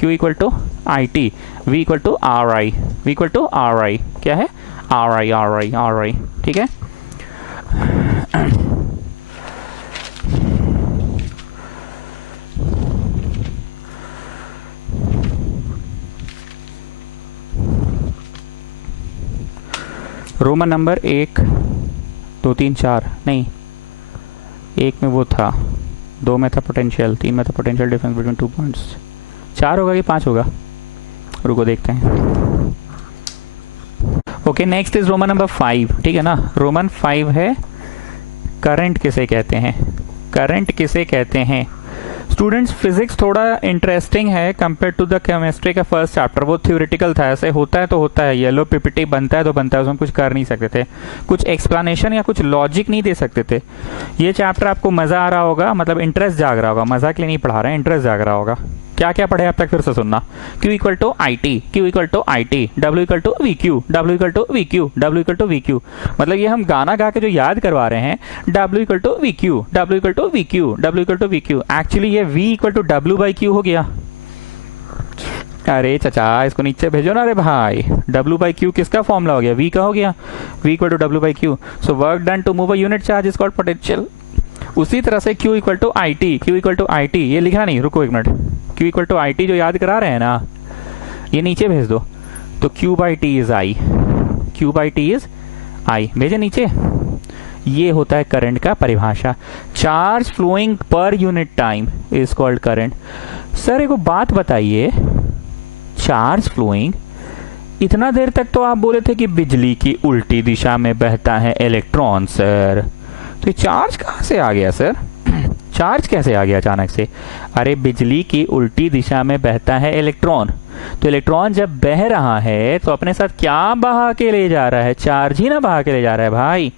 Q equal to IT, V equal to RI, V equal to RI। क्या है, RI, RI, RI। ठीक है, Roman number 1 2 3 4 नहीं, 1 में वो था, 2 में था पोटेंशियल, 3 में था पोटेंशियल डिफरेंस बिटवीन 2 पॉइंट्स। 4 होगा कि 5 होगा, रुको देखते हैं। Okay, next is Roman number 5। ठीक है ना, रोमन 5 है करंट किसे कहते हैं, करंट किसे कहते हैं। स्टूडेंट्स फिजिक्स थोड़ा इंटरेस्टिंग है कंपेयर टू द केमिस्ट्री का फर्स्ट चैप्टर। वो थ्योरेटिकल था, ऐसे होता है तो होता है, येलो पीपीटी बनता है तो बनता है, उसमें कुछ कर नहीं सकते थे, कुछ एक्सप्लेनेशन या कुछ लॉजिक नहीं दे सकते थे। ये चैप्टर आपको मजा आ रहा होगा, मतलब इंटरेस्ट जाग रहा होगा, मजा के लिए नहीं पढ़ा रहे हैं, इंटरेस्ट जाग रहा होगा। क्या क्या पढ़े अब तक फिर से सुनना। Q equal to I T, Q equal to I T, W equal to V Q, W equal to V Q, W equal to V Q. मतलब ये हम गाना गा के जो याद करवा रहे हैं, W equal to V Q, W equal to V Q, W equal to V Q. Actually ये V equal to W by Q हो गया। अरे चचा इसको नीचे भेजो ना रे भाई। W बाई क्यू किसका फॉर्मूला हो गया, V का हो गया, V equal to W by Q. So work done to move a unit charge is called potential. उसी तरह से Q equal to I T, Q equal to I T, ये लिखा नहीं, रुको एक minute. Q equal to I T जो याद करा रहे हैं ना, ये नीचे भेज दो। तो Q by T is I, Q by T is I, भेजे नीचे। ये होता है करंट का परिभाषा। Charge flowing per unit time is called current. Sir एक बात बताइए, चार्ज फ्लोइंग, इतना देर तक तो आप बोले थे कि बिजली की उल्टी दिशा में बहता है इलेक्ट्रॉन। सर तो चार्ज कहां से आ गया सर, चार्ज कैसे आ गया अचानक से? अरे बिजली की उल्टी दिशा में बहता है इलेक्ट्रॉन, तो इलेक्ट्रॉन जब बह रहा है तो अपने साथ क्या बहा के ले जा रहा है? चार्ज ही ना बहा के ले जा रहा है भाई।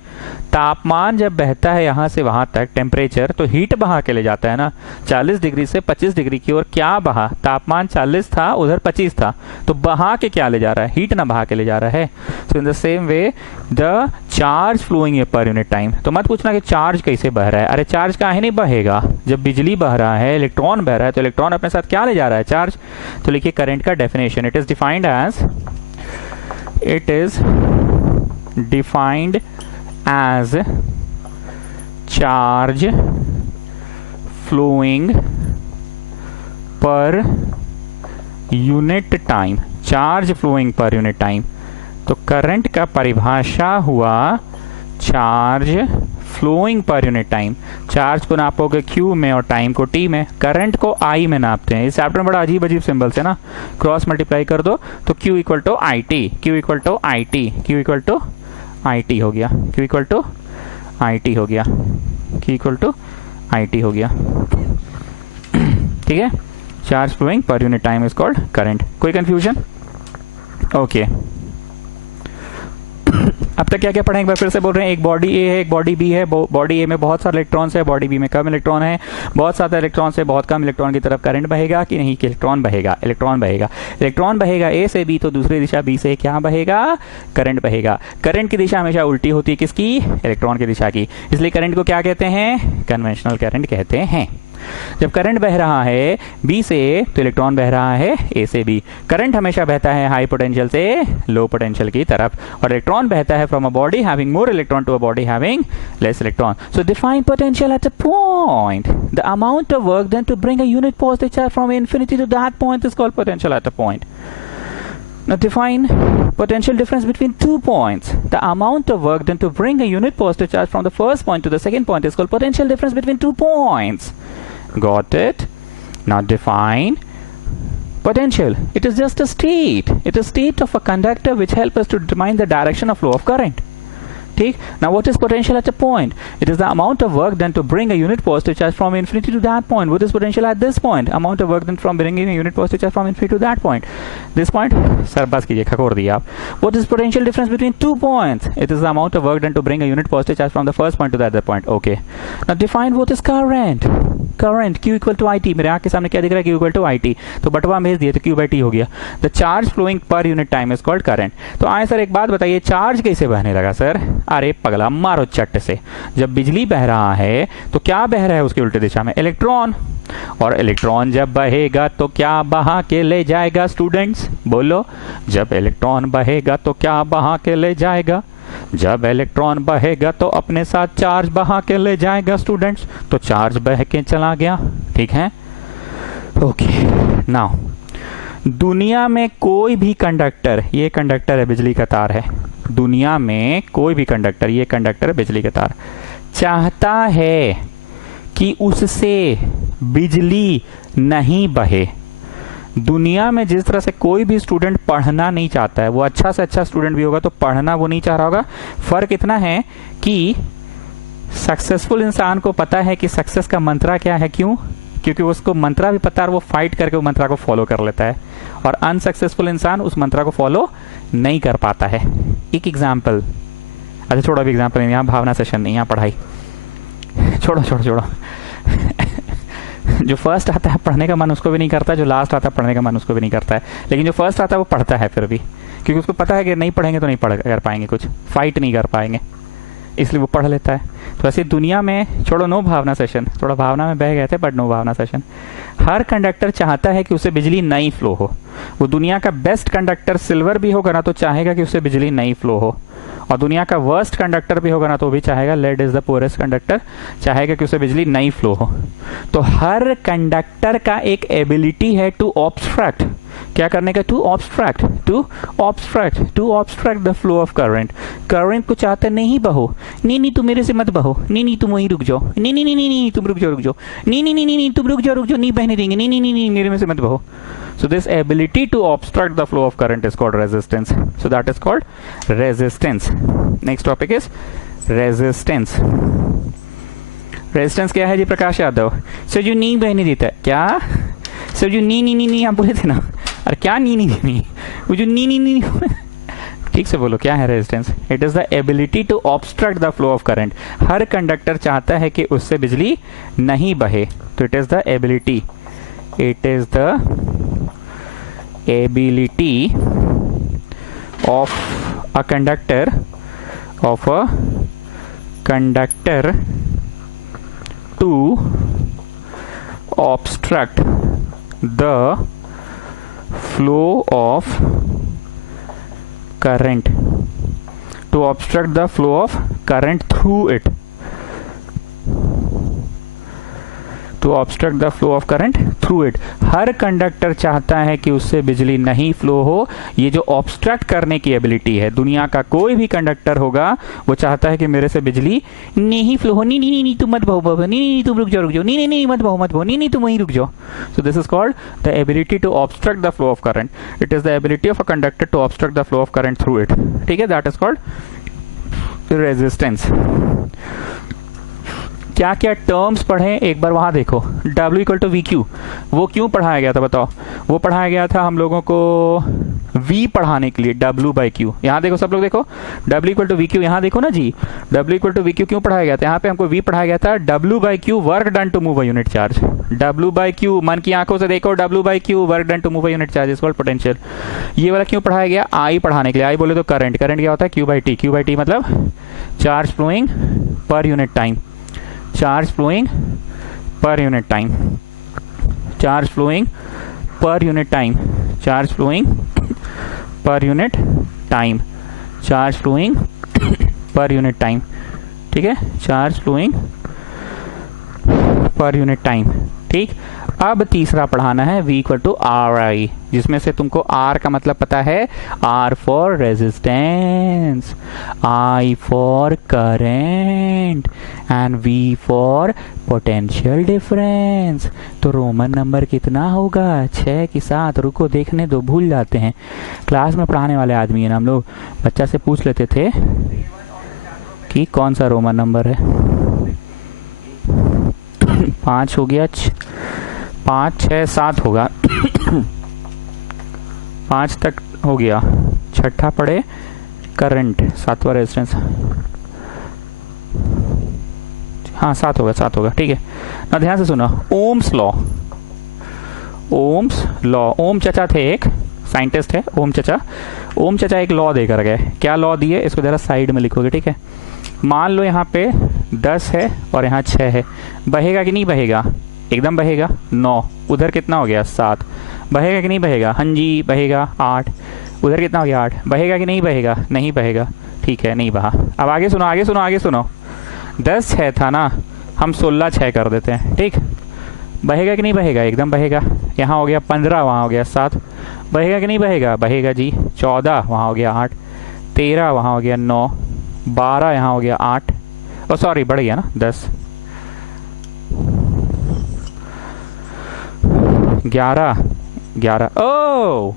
तापमान जब बहता है यहाँ से वहां तक, टेम्परेचर, तो हीट बहा के ले जाता है ना, 40 डिग्री से 25 डिग्री की ओर। क्या बहा? तापमान 40 था, उधर 25 था, तो बहा के क्या ले जा रहा है? हीट ना बहा के ले जा रहा है। So in the same way the charge flowing a per unit time. तो मत पूछना कि चार्ज कैसे बह रहा है। अरे चार्ज काहे नहीं बहेगा? जब बिजली बह रहा है, इलेक्ट्रॉन बह रहा है, तो इलेक्ट्रॉन अपने साथ क्या ले जा रहा है? चार्ज। तो लिखिए करंट का definition, it is defined as charge flowing per unit time। Charge flowing per unit time. तो करंट का परिभाषा हुआ charge flowing per unit time. Charge को नापोगे Q में और टाइम को T में, करंट को I में नापते हैं। इस चैप्टर में बड़ा अजीब अजीब सिंबल्स है ना, क्रॉस मल्टीप्लाई कर दो तो Q equal to I T, Q equal to I T, Q equal to I T हो गया, Q equal to I T हो गया, Q equal to I T हो गया। ठीक है, charge flowing per unit time is called current. कोई confusion? Okay, अब तक क्या क्या पढ़े एक बार फिर से बोल रहे हैं। एक बॉडी ए है, एक बॉडी बी है। बॉडी ए में बहुत सारे इलेक्ट्रॉन्स है, बॉडी बी में कम इलेक्ट्रॉन है। बहुत सारे इलेक्ट्रॉन से बहुत कम इलेक्ट्रॉन की तरफ करंट बहेगा कि नहीं? कि इलेक्ट्रॉन बहेगा, इलेक्ट्रॉन बहेगा। इलेक्ट्रॉन बहेगा ए से बी, तो दूसरी दिशा बी से क्या बहेगा? करंट बहेगा। करंट की दिशा हमेशा उल्टी होती है, किसकी? इलेक्ट्रॉन की दिशा की। इसलिए करंट को क्या कहते हैं? कन्वेंशनल करंट कहते हैं। जब करंट बह रहा है बी से, तो इलेक्ट्रॉन बह रहा है ए से बी। करंट हमेशा बहता है हाई पोटेंशियल से लो पोटेंशियल की तरफ, और इलेक्ट्रॉन बहता है from a body having more electron to a body having less electron. So define potential at a point, the amount of work done to bring a unit positive charge from infinity to that point is called potential at a point. Now define potential difference between 2 points. The amount of work done to bring a unit positive charge from the first point to the second point is called potential difference between 2 points. Got it? Now define potential. It is just a state. It is state of a conductor which helps us to determine the direction of flow of current. ठीक। Now what is potential at a point? It is the amount of work done to bring a unit positive charge from infinity to that point. What is potential at this point? Amount of work done from bringing a unit positive charge from infinity to that point. This point, sir बस कीजिए, खकोर दिया आप। What is potential difference between 2 points? It is the amount of work done to bring a unit positive charge from the first point to the other point. Okay. Now define what is current. Current Q equal to IT। मेरे आँख के सामने क्या दिख रहा है? Q equal to IT। तो बटवा भेज दिए तो Q by T हो गया। The charge flowing per unit time is called current। तो आए सर एक बात बताइए, चार्ज कैसे बहने लगा सर? अरे पगला मारो चट्ट से। जब बिजली बह रहा है तो क्या बह रहा है उसकी उल्टी दिशा में? इलेक्ट्रॉन। और इलेक्ट्रॉन जब बहेगा तो क्या बहा के ले जाएगा? स्टूडेंट्स बोलो, जब इलेक्ट्रॉन बहेगा तो क्या बहा के ले जाएगा? जब इलेक्ट्रॉन बहेगा तो अपने साथ चार्ज बहा के ले जाएगा स्टूडेंट्स। तो चार्ज बह के चला गया। ठीक है, ओके। नाउ दुनिया में कोई भी कंडक्टर, ये कंडक्टर है, बिजली का तार है, दुनिया में कोई भी कंडक्टर, ये कंडक्टर है, बिजली का तार, चाहता है कि उससे बिजली नहीं बहे। दुनिया में जिस तरह से कोई भी स्टूडेंट पढ़ना नहीं चाहता है, वो अच्छा से अच्छा स्टूडेंट भी होगा तो पढ़ना वो नहीं चाह रहा होगा। फर्क इतना है कि सक्सेसफुल इंसान को पता है कि सक्सेस का मंत्रा क्या है। क्यों? क्योंकि उसको मंत्रा भी पता है और वो फाइट करके वो मंत्रा को फॉलो कर लेता है। और अनसक्सेसफुल इंसान उस मंत्रा को फॉलो नहीं कर पाता है। एक एग्जाम्पल, अच्छा छोड़ो अभी एग्जाम्पल, यहाँ भावना सेशन नहीं, यहाँ पढ़ाई छोड़ो छोड़ो छोड़ो जो फर्स्ट आता है पढ़ने का मन उसको भी नहीं करता, जो लास्ट आता है पढ़ने का मन उसको भी नहीं करता है, लेकिन जो फर्स्ट आता है वो पढ़ता है फिर भी, क्योंकि उसको पता है कि नहीं पढ़ेंगे तो नहीं पढ़ कर पाएंगे, कुछ फाइट नहीं कर पाएंगे, इसलिए वो पढ़ लेता है। तो ऐसे दुनिया में, छोड़ो नो भावना सेशन, थोड़ा भावना में बह गए थे बट नो भावना सेशन, हर कंडक्टर चाहता है कि उसे बिजली नहीं फ्लो हो। वो दुनिया का बेस्ट कंडक्टर सिल्वर भी होगा ना तो चाहेगा कि उससे बिजली नहीं फ्लो हो, और दुनिया का वर्स्ट कंडक्टर भी होगा ना तो भी चाहेगा, lead is the poorest conductor, चाहेगा कि उसे बिजली नहीं फ्लो हो। तो हर कंडक्टर का एक एबिलिटी है टू ऑब्स्ट्रक्ट, क्या करने का? To obstruct the flow of current. Current को चाहते नहीं बहो, नहीं तुम मेरे से मत बहो, नहीं तुम वहीं रुक जाओ, नहीं तुम रुक जाओ, नहीं तुम रुक जाओ, नहीं बहने देंगे, नहीं मेरे में से मत बहो। So this ability to obstruct the flow of current is called resistance. So that is called resistance. Next topic is resistance. Resistance क्या है जी प्रकाश यादव? सर जो नी बहने देता है क्या? सर जो नी आप बोले थे ना, अरे क्या नी वो जो नी ठीक से बोलो, क्या है resistance? It is the ability to obstruct the flow of current. हर कंडक्टर चाहता है कि उससे बिजली नहीं बहे, तो it is the ability, it is the ability of a conductor to obstruct the flow of current, to obstruct the flow of current through it, to obstruct the flow of current through it। Her conductor चाहता है कि उससे बिजली नहीं flow हो। ये जो obstruct करने की एबिलिटी है, दुनिया का कोई भी कंडक्टर होगा वो चाहता है कि मेरे से बिजली नहीं फ्लो हो। नहीं नहीं नहीं, तुम मत बहो, नहीं नहीं तुम रुक जाओ, नहीं नहीं नहीं मत बहो, नहीं नहीं तुम वहीं रुक जाओ। So this is called the ability to obstruct the flow of current. It is the ability of a conductor to obstruct the flow of current through it. ठीक है, दैट इज कॉल्ड रेजिस्टेंस। क्या क्या terms पढ़े एक बार वहां देखो। W equal to V Q, वो क्यों पढ़ाया गया था बताओ? वो पढ़ाया गया था हम लोगों को V पढ़ाने के लिए, W बाई क्यू। यहाँ देखो सब लोग देखो, W equal to V Q, यहाँ देखो ना जी, W equal to V Q क्यों पढ़ाया गया था? यहाँ पे हमको V पढ़ाया गया था, W by Q work done to move a unit charge. W by Q, मन की आंखों से देखो, W by Q work done to move a unit charge is called potential. ये वाला क्यों पढ़ाया गया? I पढ़ाने के लिए। I बोले तो करंट, करंट क्या होता है? Q by T, Q by T मतलब charge flowing per unit time, charge flowing per unit time, charge flowing per unit time, charge flowing per unit time, charge flowing per unit time. ठीक है, charge flowing per unit time. ठीक, अब तीसरा पढ़ाना है V equal to R I, जिसमें से तुमको R का मतलब पता है, R for resistance, I for current and V for potential difference. तो रोमन नंबर कितना होगा? 6 की 7? रुको देखने दो, भूल जाते हैं। क्लास में पढ़ाने वाले आदमी है ना हम लोग, बच्चा से पूछ लेते थे कि कौन सा रोमन नंबर है। 5 हो गया, 5 6 7 होगा। 5 तक हो गया, छठा पढ़े करंट, 7वां रेजिस्टेंस। हाँ 7 होगा, 7 होगा। ठीक है ना, ध्यान से सुनो। ओम्स लॉ, ओम्स लॉ, ओम चचा थे एक साइंटिस्ट है, ओम चचा। ओम चचा एक लॉ देकर गए। क्या लॉ दिए? इसको जरा साइड में लिखोगे। ठीक है, मान लो यहाँ पे 10 है और यहाँ 6 है, बहेगा कि नहीं बहेगा? एकदम बहेगा। 9, उधर कितना हो गया? 7, बहेगा कि नहीं बहेगा? हाँ जी बहेगा। 8, उधर कितना हो गया? 8, बहेगा कि नहीं बहेगा? नहीं बहेगा। ठीक है, नहीं बहा। अब आगे सुनो, आगे सुनो, आगे सुनो। 10 6 था ना, हम 16 6 कर देते हैं। ठीक, बहेगा कि नहीं बहेगा? एकदम बहेगा। यहाँ हो गया 15, वहाँ हो गया 7, बहेगा कि नहीं बहेगा? बहेगा जी। 14, वहाँ हो गया 8, 13, वहाँ हो गया 9, 12, यहाँ हो गया 8, और सॉरी बढ़ गया ना 10, 11। ओ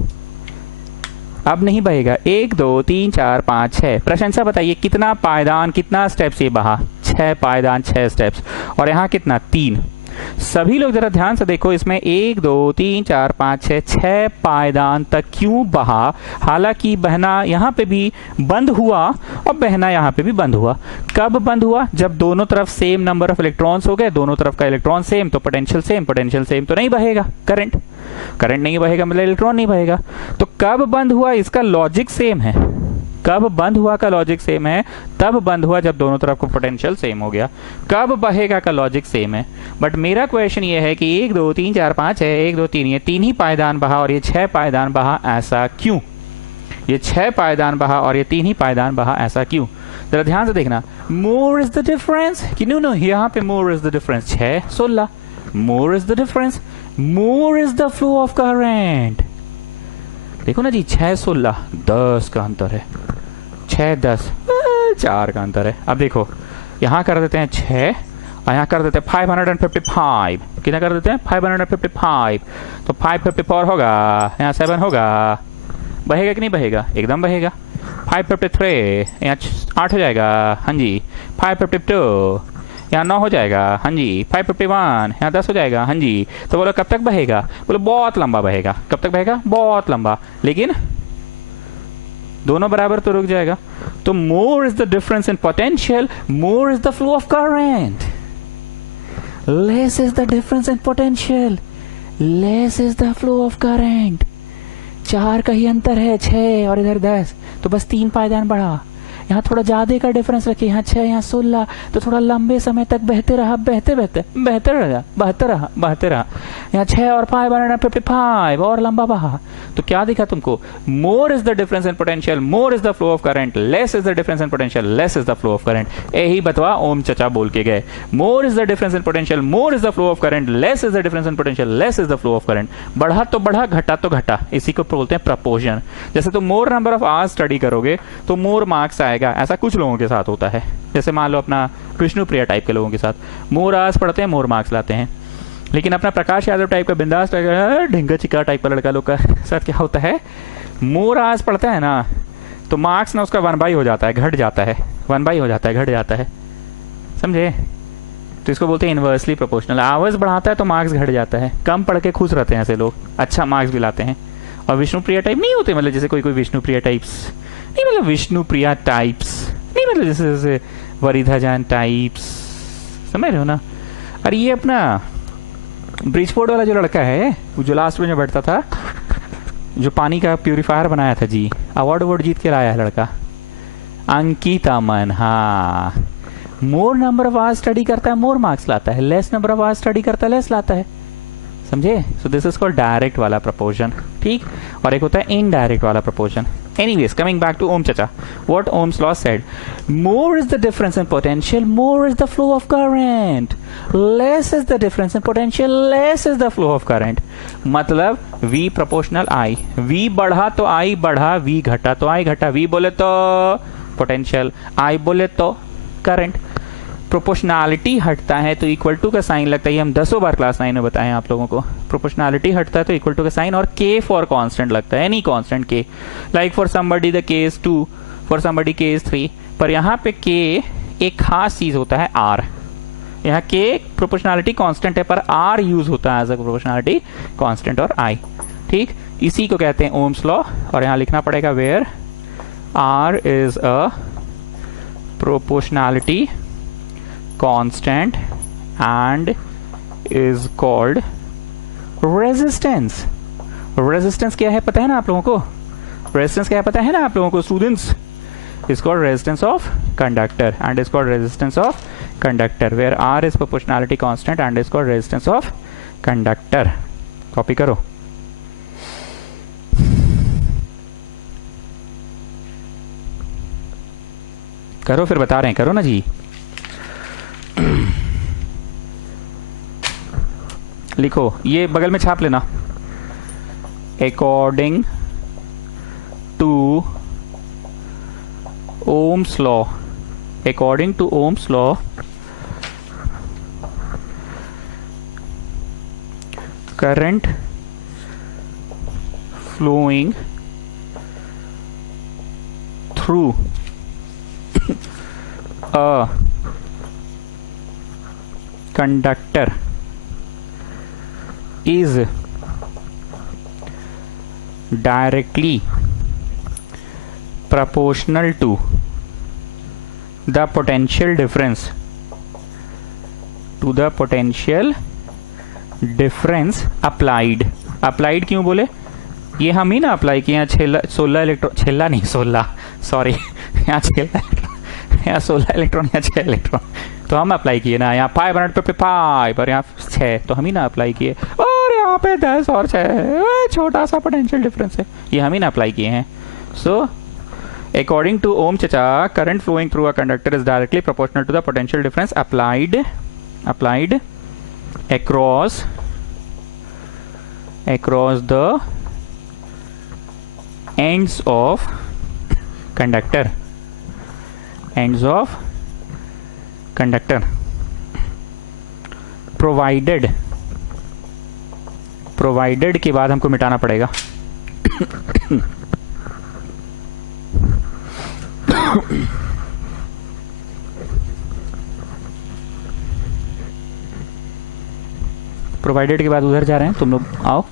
अब नहीं बहेगा। 1 2 3 4 5 6। प्रशंसा बताइए कितना पायदान, कितना स्टेप्स ये बहा? 6 पायदान, 6 स्टेप्स। और यहाँ कितना? 3। सभी लोग जरा ध्यान से देखो, इसमें 1 2 3 4 5 6 6 पायदान तक क्यों बहा? हालांकि बहना यहाँ पे भी बंद हुआ और बहना यहाँ पे भी बंद हुआ। कब बंद हुआ? जब दोनों तरफ सेम नंबर ऑफ इलेक्ट्रॉन्स हो गए, दोनों तरफ का इलेक्ट्रॉन सेम, तो पोटेंशियल सेम, पोटेंशियल सेम तो नहीं बहेगा करंट, करंट नहीं बहेगा मतलब इलेक्ट्रॉन नहीं बहेगा। तो कब बंद हुआ इसका लॉजिक सेम है। कब बंद हुआ का लॉजिक सेम है? तब बंद हुआ जब दोनों तरफ का पोटेंशियल सेम हो गया। कब बहेगा का लॉजिक सेम है। बट मेरा क्वेश्चन ये है कि 1 2 3 4 5 है, 1 2 3, ये 3 ही पायदान बहा और ये 6 पायदान बहा, ऐसा क्यों? ये 6 पायदान बहा और ये 3 ही पायदान बहा, ऐसा क्यों? जरा ध्यान से देखना। मोर इज द डिफरेंस कि नो, यहाँ पे मोर is the difference. 6 16, more is the difference, more is the flow of current. देखो ना जी, 6 16 10 का अंतर है, 6 10 4 का अंतर है। अब देखो यहाँ कर देते हैं 6 और यहाँ कर देते हैं 555। कितना कर देते हैं? 555। तो 554 होगा, यहाँ 7 होगा। बहेगा कि नहीं बहेगा? एकदम बहेगा। 553, यहाँ 8 हो जाएगा, हाँ जी। 552, यहाँ 9 हो जाएगा, हाँ जी। 551, यहाँ 10 हो जाएगा, हाँ जी। तो बोलो कब तक बहेगा? बोलो बहुत लंबा बहेगा। कब तक बहेगा? बहुत लंबा। लेकिन दोनों बराबर तो रुक जाएगा। तो more is the difference in potential, more is the flow of current. Less is the difference in potential, less is the flow of current. 4 का ही अंतर है, 6 और इधर 10, तो बस 3 पायदान बढ़ा। यहाँ थोड़ा ज्यादा का डिफरेंस रखिए, यहाँ 6 यहाँ 16, तो थोड़ा लंबे समय तक बहते रहा, बहते रहा। यहाँ 6 और 5 बनाना 55 और लंबा बहा। तो क्या दिखा तुमको? मोर is the difference in potential, more is the flow of current, less is the difference in potential, less is the flow of current. यही बतवा ओम चचा बोल के गए। मोर is the difference in potential, more is the flow of current, less is the difference in potential, less is the flow of current. बढ़ा तो बढ़ा, घटा तो घटा, इसी को बोलते हैं प्रपोर्शन। जैसे तुम मोर नंबर ऑफ आवर्स स्टडी करोगे तो मोर मार्क्स आएगा, ऐसा कुछ लोगों के साथ होता है। जैसे मान लो अपना विष्णुप्रिया टाइप के लोगों के साथ मोर आवर्स पढ़ते हैं, मोर मार्क्स लाते हैं। लेकिन अपना प्रकाश यादव टाइप का, बिंदास टाइप का, ढिंगा चिक्का टाइप का लड़का लोग का साथ क्या होता है, मोर आवर्स पढ़ता है ना तो मार्क्स ना उसका 1/, हो जाता है, घट जाता है, 1/, हो जाता है, घट जाता है, समझे? तो इसको बोलते हैं इनवर्सली प्रोपोर्शनल। आवर्स बढ़ाता है तो मार्क्स घट जाता है। कम पढ़ के खुश रहते हैं ऐसे लोग, अच्छा मार्क्स भी लाते हैं। और विष्णुप्रिया टाइप नहीं होते, मतलब जैसे कोई विष्णुप्रिया टाइप्स नहीं, मतलब विष्णुप्रिया टाइप्स नहीं, मतलब जैसे वरिधा जान टाइप्स, समझ रहे हो ना? और ये अपना ब्रिजफोर्ड वाला जो लड़का है, वो जो लास्ट में जो बैठता था, जो पानी का प्यूरिफायर बनाया था जी, अवार्ड जीत के लाया है लड़का, अंकित अमन। हाँ, मोर नंबर ऑफ आवर्स स्टडी करता है, मोर मार्क्स लाता है, less number of hours study करता है, लेस लाता है, समझे? सो दिस इज कॉल्ड डायरेक्ट वाला प्रपोर्शन, ठीक। और एक होता है इनडायरेक्ट वाला proportion. Anyways, coming back to Ohm Chacha, what Ohm's law said: more is the difference in potential, more is the flow of current. Less is the difference in potential, less is the flow of current. मतलब V proportional I, V बढ़ा तो I बढ़ा, V घटा तो I घटा। V बोले तो potential, I बोले तो current। प्रोपोर्शनैलिटी हटता है तो इक्वल टू का साइन लगता है, ये हम 10 बार क्लास 9 में बताएं आप लोगों को। प्रोपोर्शनैलिटी हटता है तो इक्वल टू का साइन, और k फॉर कांस्टेंट लगता है, any constant k, like for somebody the k is 2, for somebody k is 3। पर यहाँ पे k एक खास चीज होता है r, यहाँ k प्रोपोर्शनैलिटी कांस्टेंट है पर r यूज होता है एज अ प्रोपोर्शनैलिटी कांस्टेंट और I, ठीक। इसी को कहते हैं ओम्स लॉ। और यहाँ लिखना पड़ेगा where r is a proportionality constant and is called resistance। resistance क्या है पता है ना आप लोगों को? resistance क्या है पता है ना आप लोगों को students? is called resistance of conductor and is called resistance of conductor, where R is proportionality constant and is called resistance of conductor। Copy करो। करो फिर बता रहे हैं, करो ना जी। लिखो, ये बगल में छाप लेना। According to Ohm's law, according to Ohm's law, current flowing through a conductor is directly proportional to the potential difference, to the potential difference applied। applied क्यों बोले? ये हम ही ना अप्लाई किए। 16 इलेक्ट्रॉन, 16 नहीं 16, सॉरी, यहाँ 16 इलेक्ट्रॉन, यहाँ 6 इलेक्ट्रॉन, तो हम अप्लाई किए ना। यहाँ 5 मिनट पे 5 और यहाँ 6, तो हम ही ना अप्लाई किए। और यहाँ पे 10 और 6, छोटा सा पोटेंशियल डिफरेंस है, ये हम ही ना अप्लाई किए हैं। सो अकॉर्डिंग टू ओम चचा, current flowing through a conductor is directly proportional to the potential difference applied across the ends of conductor, provided के बाद हमको मिटाना पड़ेगा। प्रोवाइडेड के बाद उधर जा रहे हैं, तुम लोग आओ।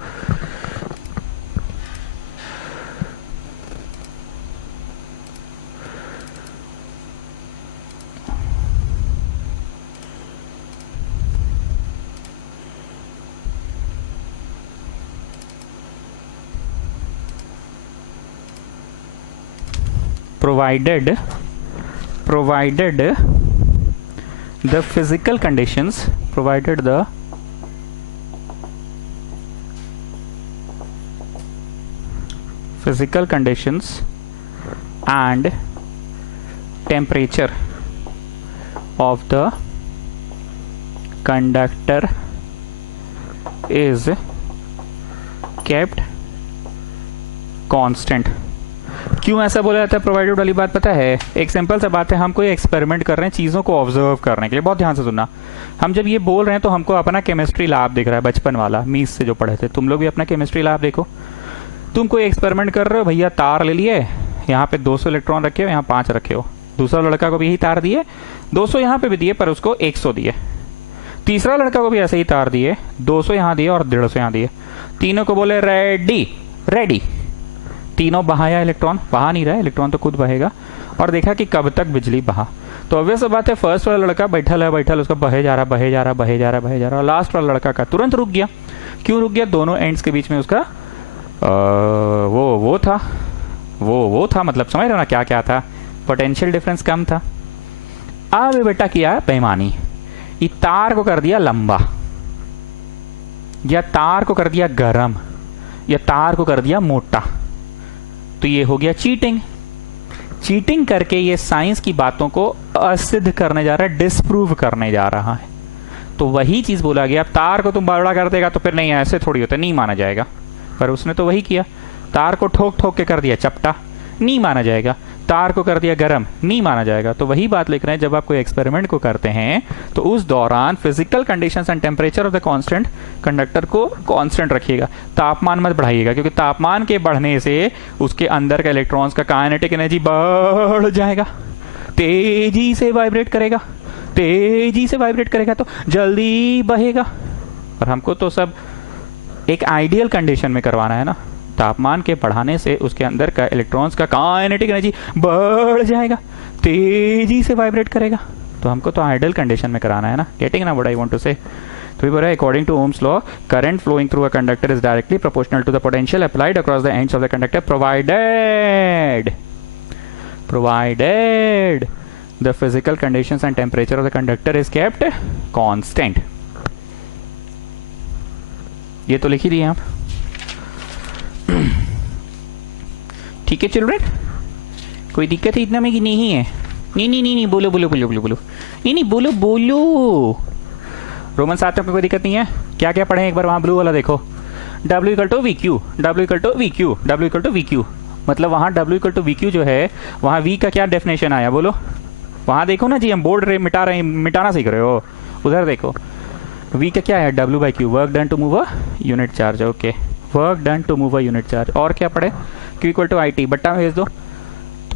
provided the physical conditions, provided the physical conditions and temperature of the conductor is kept constant। क्यों ऐसा बोला जाता है प्रोवाइडेड वाली बात पता है? एक सिंपल सा बात है, हम कोई एक्सपेरिमेंट कर रहे हैं चीज़ों को ऑब्जर्व करने के लिए। बहुत ध्यान से सुनना, हम जब ये बोल रहे हैं तो हमको अपना केमिस्ट्री लैब दिख रहा है, बचपन वाला मीस से जो पढ़े थे। तुम लोग भी अपना केमिस्ट्री लैब देखो। तुम कोई एक्सपेरिमेंट कर रहे हो, भैया तार ले लिए, यहाँ पे 200 इलेक्ट्रॉन रखे हो, यहाँ 5 रखे हो। दूसरा लड़का को भी यही तार दिए, 200 यहाँ पे भी दिए पर उसको 100 दिए। तीसरा लड़का को भी ऐसे ही तार दिए, 200 यहाँ दिए और 150 यहाँ दिए। तीनों को बोले रेडी रेडी, तीनों बहाया इलेक्ट्रॉन, बहा नहीं रहा है इलेक्ट्रॉन तो खुद बहेगा, और देखा कि कब तक बिजली बहा। तो ऑब्वियस बात है फर्स्ट वाला लड़का बैठल है, बैठल उसका बहे जा रहा बहे जा रहा बहे जा रहा बहे जा रहा, और लास्ट वाला लड़का का तुरंत रुक गया। क्यों रुक गया? दोनों एंड्स के बीच में उसका वो था, मतलब समझ रहे हो ना क्या क्या था? पोटेंशियल डिफरेंस कम था। अब बेटा किया बेईमानी, ये तार को कर दिया लंबा, या तार को कर दिया गरम, या तार को कर दिया मोटा। तो ये हो गया चीटिंग। चीटिंग करके ये साइंस की बातों को असिद्ध करने जा रहा है, डिस्प्रूव करने जा रहा है। तो वही चीज बोला गया, तार को तुम बड़ा कर देगा तो फिर नहीं, ऐसे थोड़ी होता, नहीं माना जाएगा। पर उसने तो वही किया, तार को ठोक ठोक के कर दिया चपटा, नहीं माना जाएगा। तार को कर दिया गरम, नहीं माना जाएगा। तो वही बात लिख रहे हैं, जब आप कोई एक्सपेरिमेंट को करते हैं तो उस दौरान physical conditions and temperature of the constant conductor को कांस्टेंट रखिएगा, तापमान मत बढ़ाइएगा, क्योंकि तापमान के बढ़ने से उसके अंदर का इलेक्ट्रॉन्स का काइनेटिक एनर्जी बढ़ जाएगा, तेजी से वाइब्रेट करेगा, तेजी से वाइब्रेट करेगा तो जल्दी बहेगा। और हमको तो सब एक आइडियल कंडीशन में करवाना है ना, तापमान के बढ़ाने से उसके अंदर का इलेक्ट्रॉन्स का काइनेटिक एनर्जी बढ़ जाएगा, तेजी से वाइब्रेट करेगा। तो हमको तो आइडियल कंडीशन में कराना है ना। गेटिंग ना व्हाट आई वांट टू से? तो बोल रहा है according to Ohm's law current flowing through a conductor is directly proportional to the potential applied across the ends of the conductor provided the physical conditions and temperature of the conductor is kept constant। ये तो लिख ही दिए आप, ठीक है children? कोई दिक्कत है इतना में कि नहीं है? नहीं, बोलो नहीं बोलो। रोमन 7 में कोई दिक्कत नहीं है? क्या क्या पढ़े एक बार वहां ब्लू वाला देखो। W = VQ, मतलब वहां W = VQ जो है, वहां V का क्या डेफिनेशन आया बोलो? वहां देखो ना जी, हम बोर्ड मिटाना सीख रहे हो, उधर देखो। V का क्या है? W/Q, work done to move a unit charge. Okay, work done to move a unit charge. और क्या पढ़े? Q = IT, बट्टा भेज दो।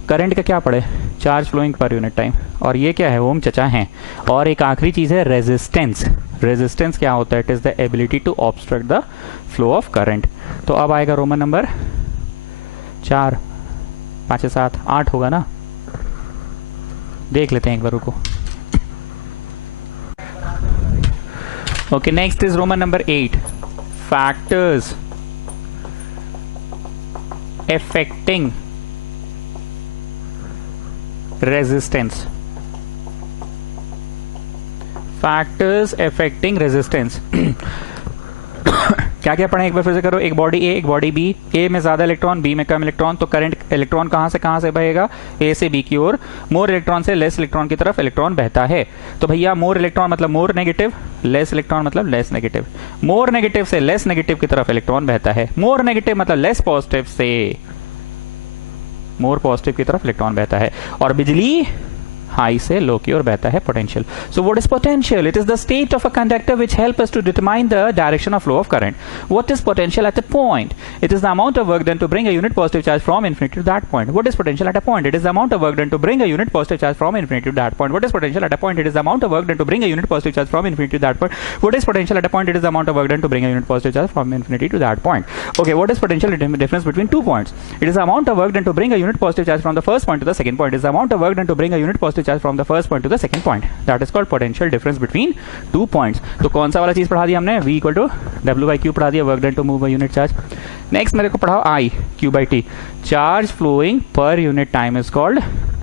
करंट का क्या पढ़े? Charge flowing per unit time. और ये क्या है? ओम चचा है। और एक आखिरी चीज है रेजिस्टेंस। रेजिस्टेंस क्या होता है? It is the ability to obstruct the flow of current. तो अब आएगा रोमन नंबर 4, 5 से 7, 8 होगा ना? देख लेते हैं एक बार, रुको। Okay, next is Roman number 8, factors affecting resistance। Factors affecting resistance. क्या क्या पढ़े एक बार फिर से करो। एक बॉडी ए, एक बॉडी बी। ए में ज्यादा इलेक्ट्रॉन, बी में कम इलेक्ट्रॉन, तो करंट इलेक्ट्रॉन कहां से बहेगा? ए से बी की ओर। मोर इलेक्ट्रॉन से लेस इलेक्ट्रॉन की तरफ इलेक्ट्रॉन बहता है। तो भैया मोर इलेक्ट्रॉन मतलब मोर नेगेटिव, लेस इलेक्ट्रॉन मतलब लेस नेगेटिव। मोर नेगेटिव से लेस नेगेटिव की तरफ इलेक्ट्रॉन बहता है। मोर नेगेटिव मतलब लेस पॉजिटिव से मोर पॉजिटिव की तरफ इलेक्ट्रॉन बहता है। और बिजली हाई से लो की ओर बहता है, potential. So what is potential? It is the state of a conductor which help us to determine the direction of flow of current. What is potential at a point? It is the amount of work done to bring a unit positive charge from infinity to that point. What is potential at a point? It is the amount of work done to bring a unit positive charge from infinity to that point. What is potential at a point? It is the amount of work done to bring a unit positive charge from infinity to that point. What is potential at a point? It is the amount of work done to bring a unit positive charge from infinity to that point. Okay, what is potential difference between 2 points? It is the amount of work done to bring a unit positive charge from the first point to the second point. It is the amount of work done to bring a unit positive charge from the first point to the second point. That is called potential difference between 2 points. तो कौन सा वाला चीज पढ़ा दिया हमने? V = W/Q पढ़ा दिया, work done to move a unit charge। Next मेरे को पढ़ाओ I Q by T, charge flowing per unit time is called,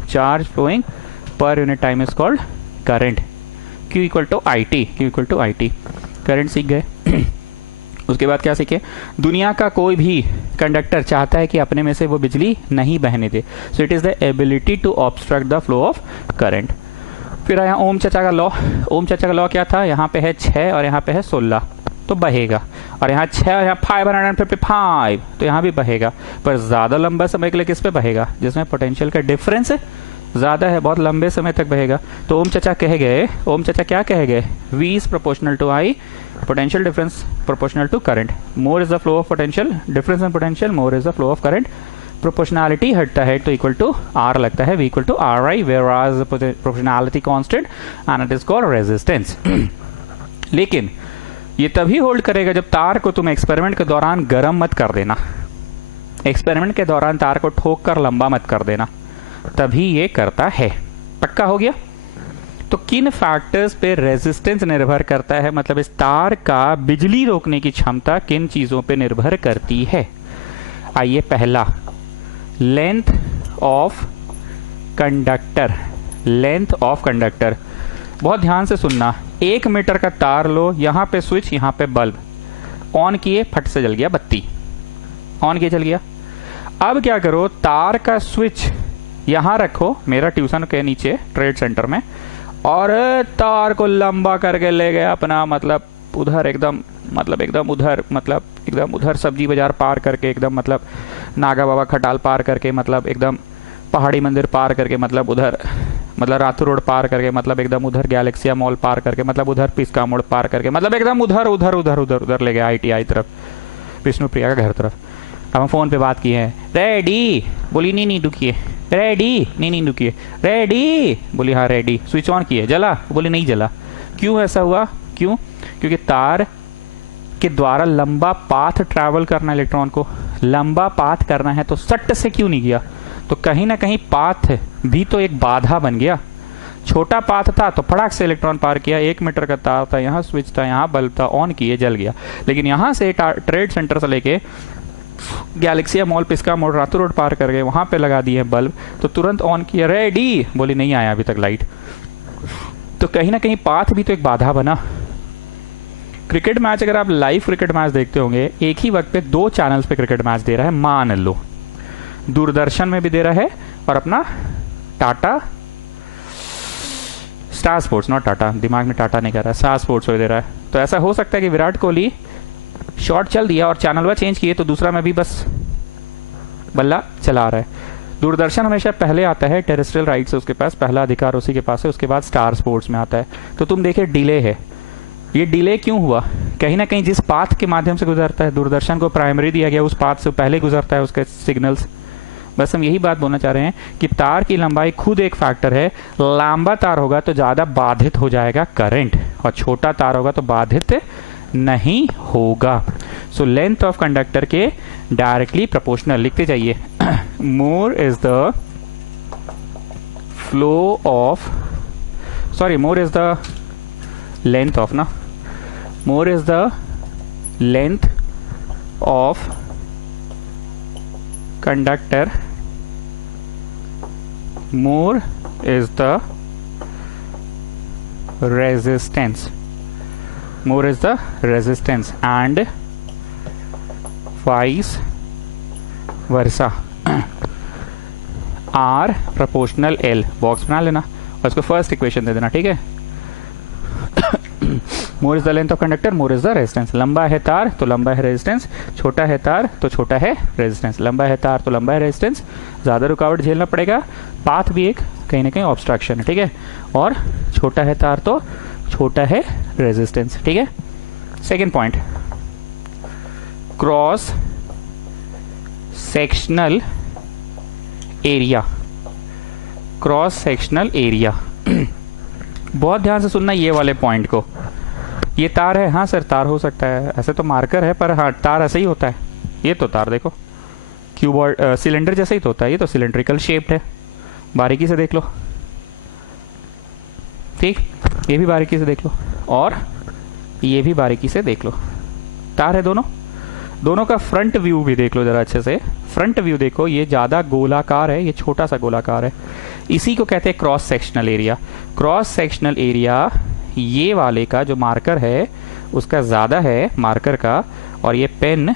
charge flowing per unit time is called current, Q equal to I T, Q equal to I T. Current सीख गए। उसके बाद क्या सीखे, दुनिया का कोई भी कंडक्टर चाहता है कि अपने में से वो बिजली नहीं बहने दे, so it is the ability to obstruct the flow of current. फिर आया ओम चाचा का लॉ, ओम चाचा का लॉ क्या था, यहाँ पे है 6 और यहाँ पे है 16 तो बहेगा, और यहाँ 6 और यहाँ 555 तो यहाँ भी बहेगा, पर ज्यादा लंबा समय के लिए किस पे बहेगा, जिसमें पोटेंशियल का डिफरेंस ज्यादा है, बहुत लंबे समय तक बहेगा। तो ओम चाचा कह गए, ओम चाचा क्या कह गए, V is proportional to I, potential difference proportional to current, more is the flow of potential, difference in potential more is the flow of current, proportionality हटता है तो इक्वल टू R लगता है, V equal to RI, whereas proportionality constant and it is called resistance. लेकिन ये तभी hold करेगा जब तार को तुम एक्सपेरिमेंट के दौरान गर्म मत कर देना, एक्सपेरिमेंट के दौरान तार को ठोक कर लंबा मत कर देना, तभी ये करता है। पक्का हो गया। तो किन फैक्टर्स पे रेजिस्टेंस निर्भर करता है, मतलब इस तार का बिजली रोकने की क्षमता किन चीजों पे निर्भर करती है। आइए पहला, length of conductor, length of conductor. बहुत ध्यान से सुनना, 1 मीटर का तार लो, यहां पे स्विच, यहां पे बल्ब, ऑन किए फट से जल गया बत्ती, ऑन किए जल गया। अब क्या करो, तार का स्विच यहां रखो मेरा ट्यूशन के नीचे ट्रेड सेंटर में, और तार को लंबा करके ले गया अपना, मतलब उधर एकदम, मतलब एकदम उधर, मतलब एकदम उधर सब्जी बाजार पार करके, एकदम मतलब नागा बाबा खटाल पार करके, मतलब एकदम पहाड़ी मंदिर पार करके, मतलब उधर, मतलब रातू रोड पार करके, मतलब एकदम उधर गैलेक्सिया मॉल पार करके, मतलब उधर पिस्का मोड़ पार करके, मतलब एकदम उधर उधर उधर उधर उधर ले गया ITI तरफ, विष्णुप्रिया का घर तरफ। अब हम फोन पे बात किए हैं, रेडी बोली, नहीं नहीं रुकिए, रेडी नहीं नहीं रुकिए, रेडी बोली, हाँ रेडी, स्विच ऑन किए, जला बोली, नहीं जला। क्यों ऐसा हुआ, क्यों, क्योंकि तार के द्वारा लंबा पाथ ट्रैवल करना, इलेक्ट्रॉन को लंबा पाथ करना है, तो सट से क्यों नहीं गया, तो कहीं ना कहीं पाथ भी तो एक बाधा बन गया। छोटा पाथ था तो फटाक से इलेक्ट्रॉन पार किया, 1 मीटर का तार था, यहाँ स्विच था, यहाँ बल्ब था, ऑन किए जल गया। लेकिन यहाँ से ट्रेड सेंटर से लेके गैलेक्सिया मॉल, पिस्का मोड़, रातू रोड पार कर गए, वहां पे लगा दिए बल्ब, तो तुरंत ऑन किया, रेडी बोली, नहीं आया अभी तक लाइट, तो कहीं ना कहीं पाथ भी तो एक बाधा बना। क्रिकेट मैच, अगर आप लाइव क्रिकेट मैच देखते होंगे, एक ही वक्त पे 2 चैनल्स पे क्रिकेट मैच दे रहा है, मान लो दूरदर्शन में भी दे रहा है और अपना Tata star sports, not Tata, दिमाग में टाटा नहीं कर रहा है, स्टार स्पोर्ट्स पे दे रहा है। तो ऐसा हो सकता है कि विराट कोहली शॉट चल दिया और चैनल वा चेंज किए, तो दूसरा में भी बस बल्ला चला रहा है। दूरदर्शन हमेशा पहले आता है, टेरेस्ट्रियल राइट्स है उसके पास, पहला अधिकार उसी के पास है, उसके बाद स्टार स्पोर्ट्स में आता है। तो तुम देखे डिले है, ये डिले क्यों हुआ, कहीं ना कहीं जिस पाथ के माध्यम से गुजरता है, दूरदर्शन को प्राइमरी दिया गया, उस पाथ से पहले गुजरता है उसके सिग्नल्स। बस हम यही बात बोलना चाह रहे हैं कि तार की लंबाई खुद एक फैक्टर है, लंबा तार होगा तो ज्यादा बाधित हो जाएगा करंट, और छोटा तार होगा तो बाधित नहीं होगा। सो लेंथ ऑफ कंडक्टर के डायरेक्टली प्रोपोर्शनल, लिखते जाइए, more is the flow of, sorry more is the length of ना, more is the length of conductor, more is the resistance, more is the resistance, and vice versa, R proportional L, box बना लेना और इसको first equation दे देना, ठीक है। मोर is the length of conductor, more is the resistance, लंबा है तार तो लंबा है रेजिस्टेंस, छोटा है तार तो छोटा है रेजिस्टेंस, लंबा है तार तो लंबा है रेजिस्टेंस, ज्यादा रुकावट झेलना पड़ेगा, पाथ भी एक कहीं ना कहीं ऑब्स्ट्रक्शन है, ठीक है, और छोटा है तार तो छोटा है रेजिस्टेंस, ठीक है। Second point, cross sectional area, cross sectional area. बहुत ध्यान से सुनना ये वाले पॉइंट को, ये तार है, हाँ सर तार हो सकता है, ऐसे तो मार्कर है पर हाँ तार ऐसे ही होता है, ये तो तार देखो क्यूबॉइड सिलेंडर जैसे ही तो होता है, ये तो सिलेंड्रिकल शेप्ड है, बारीकी से देख लो, ठीक, ये भी बारीकी से देख लो और ये भी बारीकी से देख लो, तार है दोनों, दोनों का फ्रंट व्यू भी देख लो जरा अच्छे से। फ्रंट व्यू देखो, ये ज़्यादा गोलाकार है, ये छोटा सा गोलाकार है। इसी को कहते हैं cross sectional area. Cross sectional area ये वाले का जो मार्कर है उसका ज़्यादा है मार्कर का, और ये पेन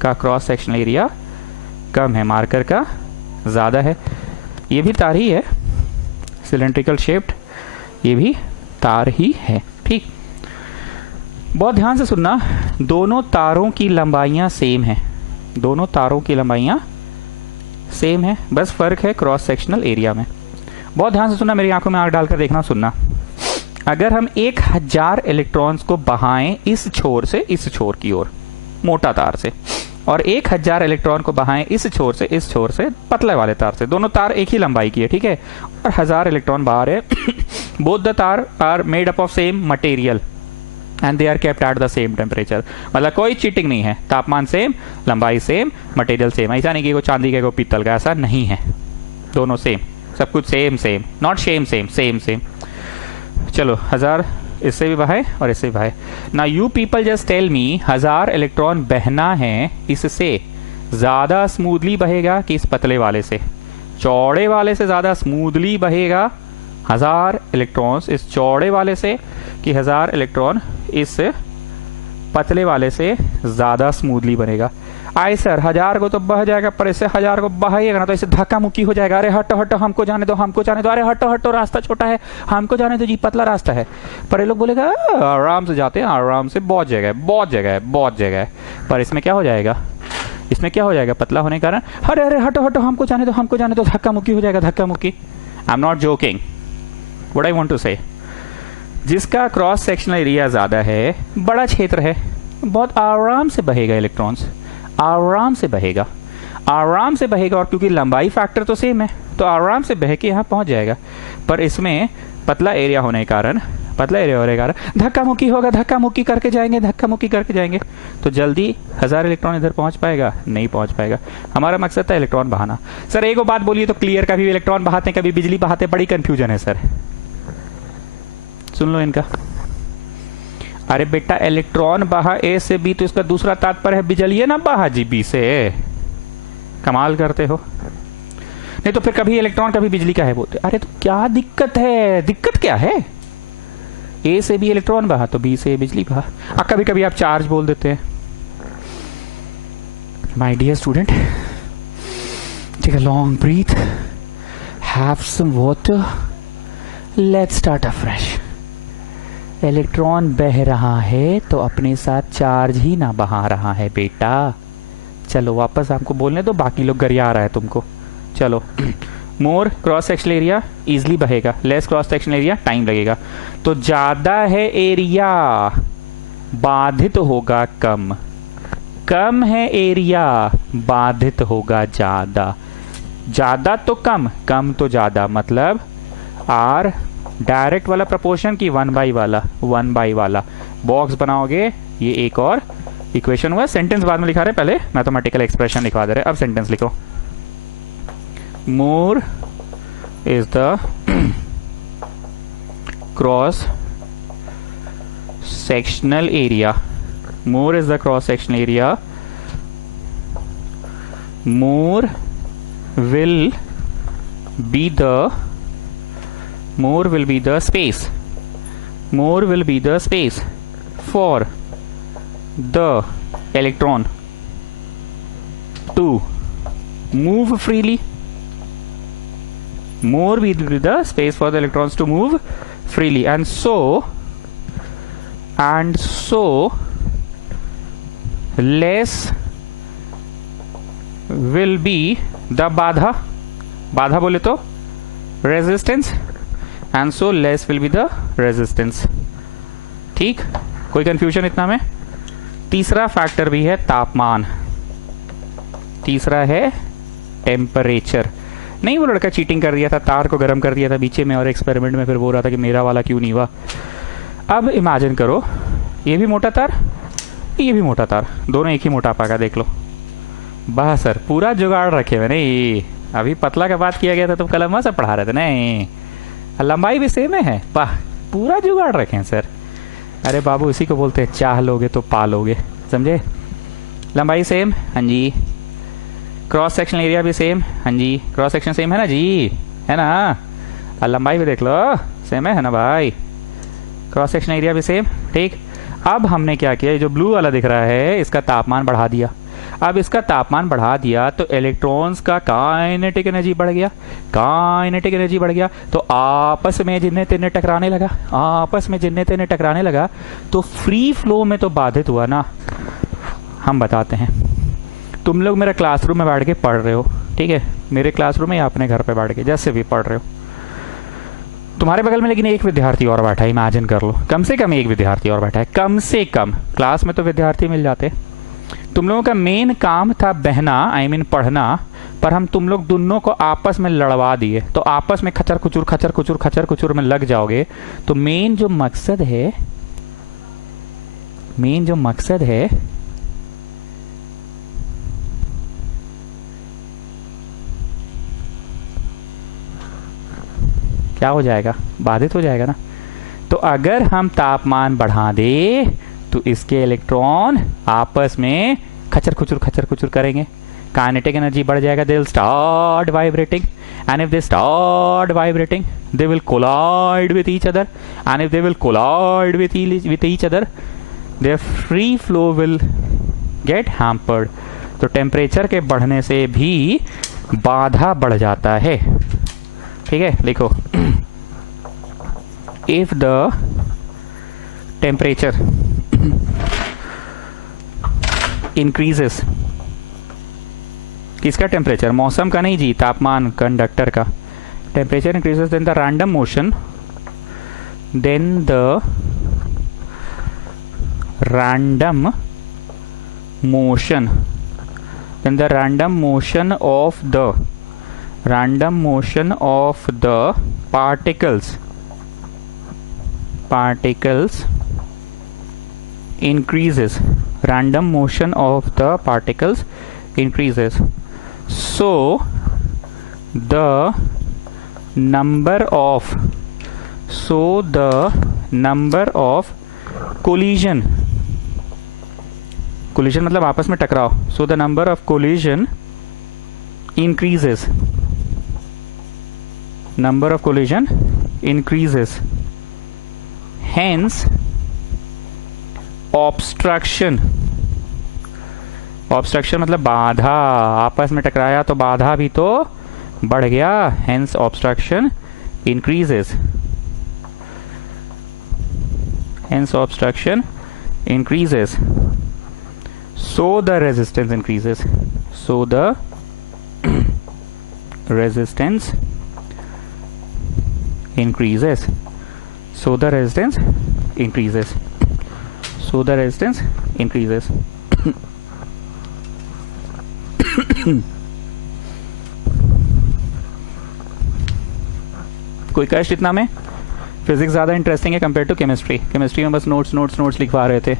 का क्रॉस सेक्शनल एरिया कम है, मार्कर का ज़्यादा है। ये भी तार ही है, सिलेंड्रिकल शेप्ड, ये भी तार ही है। ठीक, बहुत ध्यान से सुनना, दोनों तारों की लंबाइयाँ सेम है, दोनों तारों की लंबाइयाँ सेम है, बस फर्क है क्रॉस सेक्शनल एरिया में। बहुत ध्यान से सुनना, मेरी आंखों में आंख डालकर देखना, सुनना। अगर हम 1000 इलेक्ट्रॉन्स को बहाएं इस छोर से इस छोर की ओर मोटा तार से, और 1000 इलेक्ट्रॉन को बहाएं इस छोर से इस छोर से पतले वाले तार से, दोनों तार एक ही लंबाई की है, ठीक है, और 1000 इलेक्ट्रॉन बाहर है। Both the taar are made up of same material and they are kept at the same temperature. मतलब कोई चीटिंग नहीं है, तापमान सेम, लंबाई सेम, मटेरियल सेम। ऐसा नहीं कि को चांदी का को पीतल का, ऐसा नहीं है, दोनों सेम, सब कुछ same same, not same same, same same. चलो 1000 इससे भी बहाए और इससे भी बहाए। ना you people just tell me, 1000 electron बहना है, इससे ज्यादा स्मूथली बहेगा कि इस पतले वाले से? चौड़े वाले से ज्यादा स्मूथली बहेगा 1000 इलेक्ट्रॉन्स इस चौड़े वाले से, कि 1000 इलेक्ट्रॉन इस पतले वाले से ज्यादा स्मूथली बनेगा? आए सर 1000 को तो बह जाएगा, पर इससे 1000 को बहाइएगा ना तो इससे धक्का मुक्की हो जाएगा। अरे हटो हटो, हमको जाने दो, हमको जाने दो, अरे हटो हटो, रास्ता छोटा है, हमको जाने दो जी, पतला रास्ता है। पर ये लोग बोलेगा आराम से जाते हैं, आराम से, बहुत जगह है, बहुत जगह है, बहुत जगह है। पर इसमें क्या हो जाएगा, इसमें क्या हो जाएगा, पतला होने के कारण अरे अरे हटो हटो, हमको जाने दो, हमको जाने दो, धक्का मुक्की हो जाएगा, धक्का मुक्की। I am not joking, what I want to say, जिसका क्रॉस सेक्शनल एरिया ज्यादा है, बड़ा क्षेत्र है, बहुत आराम से बहेगा इलेक्ट्रॉन्स, आराम से बहेगा, आराम से बहेगा। और क्योंकि लंबाई फैक्टर तो सेम है तो आराम से बह के यहाँ पहुंच जाएगा। पर इसमें पतला एरिया होने के कारण, पतला एरिया होने के कारण धक्का मुक्की होगा, धक्का मुक्की करके जाएंगे, धक्का मुक्की करके जाएंगे, तो जल्दी 1000 इलेक्ट्रॉन इधर पहुंच पाएगा? नहीं पहुंच पाएगा। हमारा मकसद था इलेक्ट्रॉन बहाना। सर एक बात बोलिए तो क्लियर, कभी इलेक्ट्रॉन बहाते हैं, कभी बिजली बहाते हैं, बड़ी कंफ्यूजन है सर, सुन लो इनका। अरे बेटा इलेक्ट्रॉन बहा ए से बी, तो इसका दूसरा तात्पर्य है बिजली ना बहा जी बी से। कमाल करते हो, नहीं तो फिर कभी इलेक्ट्रॉन कभी बिजली का है बोलते। अरे तो क्या दिक्कत है, दिक्कत क्या है? ए से बी इलेक्ट्रॉन बहा तो बी से बिजली बहा। कभी कभी आप चार्ज बोल देते हैं। My dear student, take a long breath, have some water, let's start afresh. Electron बह रहा है तो अपने साथ चार्ज ही ना बहा रहा है बेटा। चलो वापस आपको बोलने दो, बाकी लोग गरिया रहा है तुमको। चलो, मोर क्रॉस सेक्शनल एरिया इजिली बहेगा, less cross sectional area time लगेगा। तो ज्यादा है एरिया, बाधित होगा कम, कम है एरिया, बाधित होगा ज्यादा, ज्यादा तो कम, कम तो ज्यादा। मतलब आर डायरेक्ट वाला प्रपोर्शन की 1/, वाला 1/, वाला बॉक्स बनाओगे। ये एक और इक्वेशन हुआ। सेंटेंस बाद में लिखा रहे, पहले मैथमेटिकल एक्सप्रेशन लिखवा दे रहे। अब सेंटेंस लिखो, मोर is the cross sectional area, more is the cross sectional area, more will be the, more will be the space, more will be the space for the electron to move freely, more will be the space for the electrons to move freely, and so less will be the बाधा, बाधा बोले तो resistance, and so less will be the resistance. ठीक, कोई confusion इतना में? तीसरा factor भी है तापमान, तीसरा है टेम्परेचर। नहीं वो लड़का चीटिंग कर दिया था, तार को गर्म कर दिया था बीच में और एक्सपेरिमेंट में फिर बोल रहा था कि मेरा वाला क्यों नहीं हुआ। अब इमेजिन करो, ये भी मोटा तार, ये भी मोटा तार, दोनों एक ही मोटापा का, देख लो। बस सर पूरा जुगाड़ रखे हुए। नहीं अभी पतला का बात किया गया था तो कलम से पढ़ा रहे थे, नहीं लंबाई भी सेम है, वाह पूरा जुगाड़ रखे हैं सर। अरे बाबू इसी को बोलते हैं चाह लोगे तो पालोगे, समझे? लंबाई सेम, हाँ जी। क्रॉस सेक्शनल एरिया भी सेम, हाँ जी। क्रॉस सेक्शन सेम है ना जी, है ना। और लंबाई भी देख लो सेम है ना भाई। क्रॉस सेक्शन एरिया भी सेम, ठीक। अब हमने क्या किया, जो ब्लू वाला दिख रहा है इसका तापमान बढ़ा दिया। अब इसका तापमान बढ़ा दिया तो इलेक्ट्रॉन्स का काइनेटिक एनर्जी बढ़ गया, काइनेटिक एनर्जी बढ़ गया तो आपस में जिन्हें तिन्हें टकराने लगा, आपस में जिन्हें तिन्हें टकराने लगा तो फ्री फ्लो में तो बाधित हुआ ना। हम बताते हैं, तुम लोग मेरा क्लासरूम में बैठ के पढ़ रहे हो, ठीक है, मेरे क्लासरूम में या अपने घर पे बैठ के जैसे भी पढ़ रहे हो, तुम्हारे बगल में लेकिन एक विद्यार्थी और बैठा है, इमेजिन कर लो, कम से कम एक विद्यार्थी और बैठा है, कम से कम। क्लास में तो विद्यार्थी मिल जाते। तुम लोगों का मेन काम था बहना, आई मीन पढ़ना, पर हम तुम लोग दोनों को आपस में लड़वा दिए, तो आपस में खचर खुचुर खचर खुचुर खचर खुचुर में लग जाओगे। तो मेन जो मकसद है, मेन जो मकसद है क्या हो जाएगा, बाधित हो जाएगा ना। तो अगर हम तापमान बढ़ा दे तो इसके इलेक्ट्रॉन आपस में खचर खुचुर करेंगे, काइनेटिक एनर्जी बढ़ जाएगा, they will start vibrating, and if they start vibrating they will collide with each other, and if they will collide with each other there free flow will get hampered. तो temperature के बढ़ने से भी बाधा बढ़ जाता है, ठीक है। देखो, if the temperature increases, किसका टेम्परेचर, मौसम का नहीं जी, तापमान, कंडक्टर का। Temperature increases then the random motion, then the random motion, then the random motion of the random motion of the particles increases, random motion of the particles increases, so the number of collision मतलब आपस में टकराव, so the number of collision increases, number of collision increases, hence obstruction मतलब बाधा, आपस में टकराया तो बाधा भी तो बढ़ गया, hence obstruction increases, so the resistance increases, so the resistance increases, so the resistance increases, so the resistance increases। कोई कष्ट इतना में? फिजिक्स ज़्यादा इंटरेस्टिंग है कंपेयर टू केमिस्ट्री। केमिस्ट्री में बस नोट्स लिखवा रहे थे,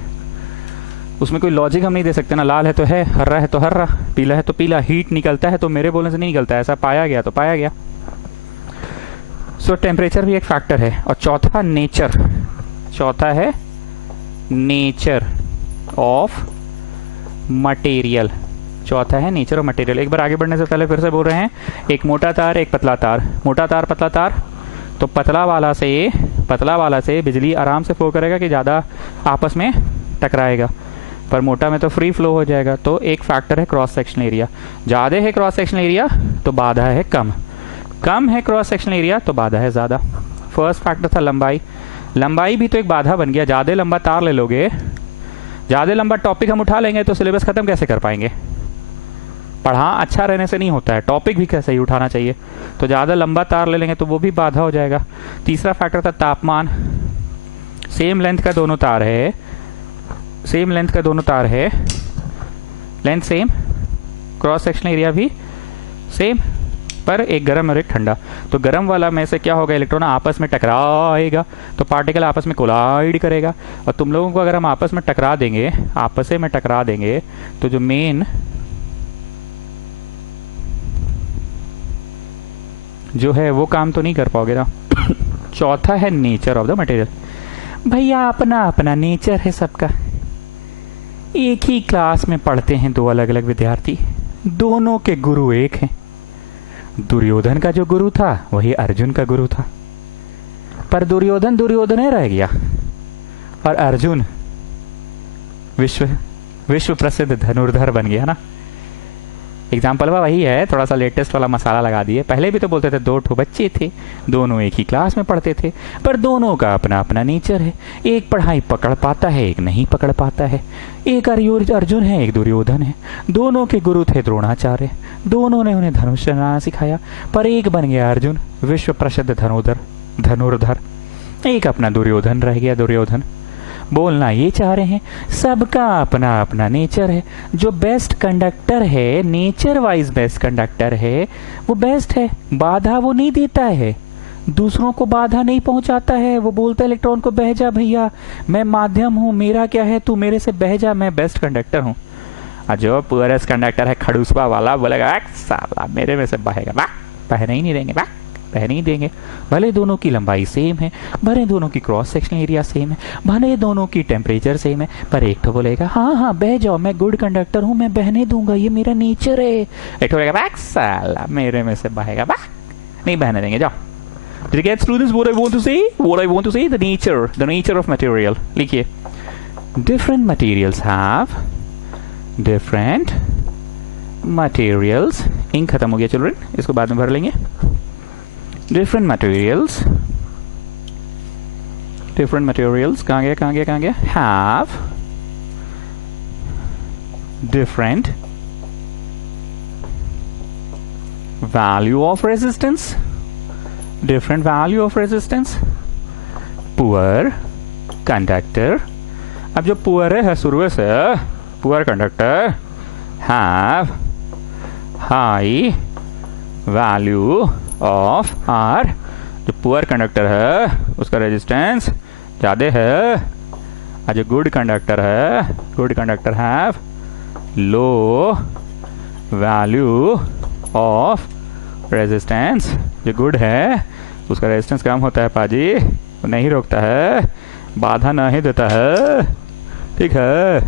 उसमें कोई लॉजिक हम नहीं दे सकते ना। लाल है तो है, हरा है तो हरा, पीला है तो पीला, हीट निकलता है तो मेरे बोलने से नहीं निकलता है, ऐसा पाया गया तो पाया गया। सो टेम्परेचर भी एक फैक्टर है। और चौथा नेचर, चौथा है नेचर ऑफ मटेरियल, चौथा है नेचर ऑफ मटेरियल। एक बार आगे बढ़ने से पहले फिर से बोल रहे हैं, एक मोटा तार एक पतला तार, मोटा तार पतला तार, तो पतला वाला से बिजली आराम से फ्लो करेगा कि ज़्यादा आपस में टकराएगा, पर मोटा में तो फ्री फ्लो हो जाएगा। तो एक फैक्टर है क्रॉस सेक्शन एरिया, ज़्यादा है क्रॉस सेक्शन एरिया तो बाधा है कम, कम है क्रॉस सेक्शन एरिया तो बाधा है ज़्यादा। फर्स्ट फैक्टर था लंबाई, लंबाई भी तो एक बाधा बन गया। ज़्यादा लंबा तार ले लोगे, ज़्यादा लंबा टॉपिक हम उठा लेंगे तो सिलेबस ख़त्म कैसे कर पाएंगे। पढ़ा अच्छा रहने से नहीं होता है, टॉपिक भी कैसे ही उठाना चाहिए। तो ज़्यादा लंबा तार ले लेंगे तो वो भी बाधा हो जाएगा। तीसरा फैक्टर था तापमान, सेम लेंथ का दोनों तार है, सेम लेंथ का दोनों तार है, length same, cross section area भी सेम, पर एक गर्म और एक ठंडा। तो गर्म वाला में से क्या होगा, इलेक्ट्रॉन आपस में टकराएगा तो पार्टिकल आपस में कोलाइड करेगा। और तुम लोगों को अगर हम आपस में टकरा देंगे, आपस में टकरा देंगे तो जो मेन जो है वो काम तो नहीं कर पाओगे ना। चौथा है नेचर ऑफ द मटेरियल। भैया अपना अपना नेचर है सबका, एक ही क्लास में पढ़ते हैं दो अलग अलग विद्यार्थी, दोनों के गुरु एक हैं। दुर्योधन का जो गुरु था वही अर्जुन का गुरु था, पर दुर्योधन दुर्योधन ही रह गया और अर्जुन विश्व प्रसिद्ध धनुर्धर बन गया ना। एग्जाम्पल वही है, थोड़ा सा लेटेस्ट वाला मसाला लगा दिए। पहले भी तो बोलते थे दो ठो बच्चे थे, दोनों एक ही क्लास में पढ़ते थे, पर दोनों का अपना अपना नेचर है। एक पढ़ाई पकड़ पाता है, एक नहीं पकड़ पाता है। एक अर्जुन है, एक दुर्योधन है। दोनों के गुरु थे द्रोणाचार्य, दोनों ने उन्हें धनुष चलाना सिखाया, पर एक बन गया अर्जुन विश्व प्रसिद्ध धनुर्धर, एक अपना दुर्योधन रह गया दुर्योधन। बोलना ये चाह रहे हैं सबका अपना अपना नेचर है। जो बेस्ट कंडक्टर है, नेचर वाइज बेस्ट कंडक्टर है, वो बेस्ट है। बाधा वो नहीं देता है, दूसरों को बाधा नहीं पहुंचाता है। वो बोलता है इलेक्ट्रॉन को बह जा भैया, मैं माध्यम हूं, मेरा क्या है, तू मेरे से बह जा, मैं बेस्ट कंडक्टर हूं। और जो पुअरेस्ट कंडक्टर है खड़ूसवा वाला, बोलेगा साला मेरे में से बहेगा, बहने ही नहीं देंगे, बहने ही देंगे। भले दोनों की लंबाई सेम है, भले दोनों की क्रॉस सेक्शनल एरिया सेम है, भले दोनों की टेम्परेचर सेम है, पर एक तो बोलेगा हाँ हाँ बह जाओ, मैं गुड कंडक्टर हूँ, मैं बहने दूंगा, ये मेरा नेचर है। एक तो बोलेगा साला मेरे में से बहेगा, नहीं बहने देंगे, जाओ। Did you get through this? What I want to say? What I want to say? The nature of material. लिखिए, different materials have different materials. Ink खत्म हो गया चिल्ड्रन, इसको बाद में भर लेंगे। Different materials कहाँ गया have different value of resistance, poor conductor. अब जो पुअर है शुरू से, poor conductor have high value of R. जो पुअर कंडक्टर है उसका रेजिस्टेंस ज़्यादा है, और जो good conductor have low value of resistance. जो गुड है उसका रेजिस्टेंस कम होता है पाजी, वो नहीं रोकता है, बाधा नहीं देता है, ठीक है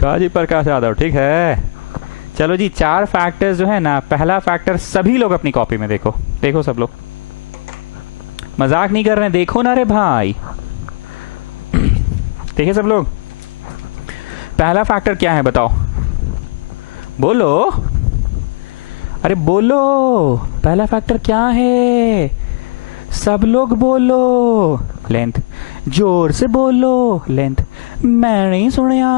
काजी प्रकाश यादव, ठीक है। चलो जी, 4 फैक्टर्स जो है ना, पहला फैक्टर सभी लोग अपनी कॉपी में देखो सब लोग, मजाक नहीं कर रहे हैं, देखो ना रे भाई, देखिए सब लोग। पहला फैक्टर क्या है बताओ, बोलो, अरे बोलो, पहला फैक्टर क्या है, सब लोग बोलो। लेंथ, जोर से बोलो, लेंथ, मैं नहीं सुनिया,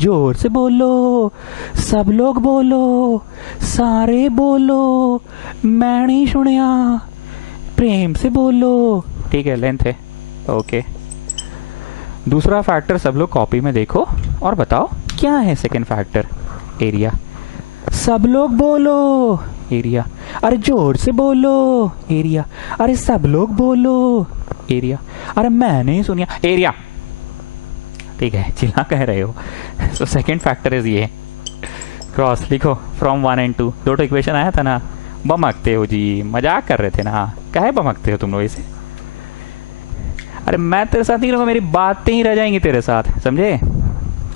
जोर से बोलो, सब लोग बोलो, सारे बोलो, मैं नहीं सुनिया, प्रेम से बोलो, ठीक है लेंथ है, ओके। दूसरा फैक्टर सब लोग कॉपी में देखो और बताओ क्या है सेकंड फैक्टर, एरिया। सब लोग बोलो, एरिया, अरे जोर से बोलो, एरिया, अरे सब लोग बोलो, एरिया, अरे मैं नहीं सुनिया, एरिया, ठीक है चिल्ला कह रहे हो। सो सेकंड फैक्टर इज ये, क्रॉस लिखो फ्रॉम 1 and 2। दो इक्वेशन आया था ना, बमकते हो जी, मजाक कर रहे थे ना, काहे बमकते हो तुम लोग इसे। अरे मैं तेरे साथ नहीं रहूंगा, मेरी बातें ही रह जाएंगी तेरे साथ, समझे।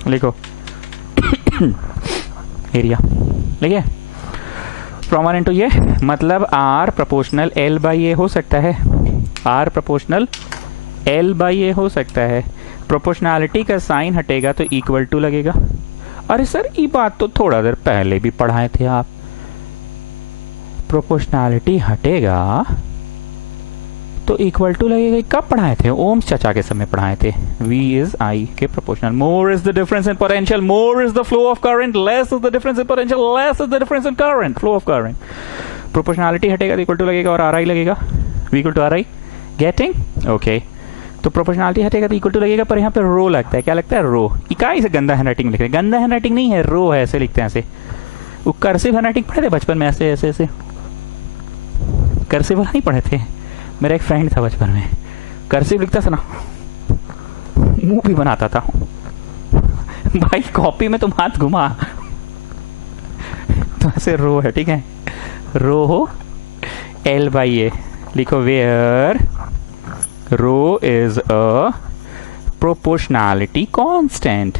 लिखो एरिया, लिखिए फ्रॉम 1 and 2, ये मतलब R प्रोपोर्शनल L बाई ए हो सकता है, R प्रोपोर्शनल L बाई ए हो सकता है। प्रोपोर्शनैलिटी का साइन हटेगा तो इक्वल टू लगेगा। अरे सर ये बात तो थोड़ा देर पहले भी पढ़ाए थे आप, प्रोपोर्शनैलिटी हटेगा तो इक्वल टू लगेगा, कब पढ़ाए थे, ओम्स चाचा के समय पढ़ाए थे। V इज I के proportional, more is the difference in potential, more is the flow of current, less is the difference in potential, less is the difference in current, flow of current. Proportionality हटेगा तो equal to लगेगा और RI लगेगा, V equal to RI, getting okay. तो proportionality हटेगा तो equal to लगेगा, पर यहाँ पे रो लगता है, क्या लगता है रो। इकाई से गंदा हैंडराइटिंग लिख रहे हैं, गंदा हैंडराइटिंग नहीं है, रो है, ऐसे लिखते हैं ऐसे। वो कर्सिव हैंडराइटिंग पढ़े थे बचपन में, ऐसे ऐसे ऐसे, कर्सिव नहीं पढ़े थे, मेरा एक फ्रेंड था बचपन में, कर्सिव लिखता था ना, मुंह भी बनाता था। भाई कॉपी में तुम हाथ घुमा तो ऐसे रो है, ठीक है, रो L बाई ए लिखो, where rho is a proportionality constant.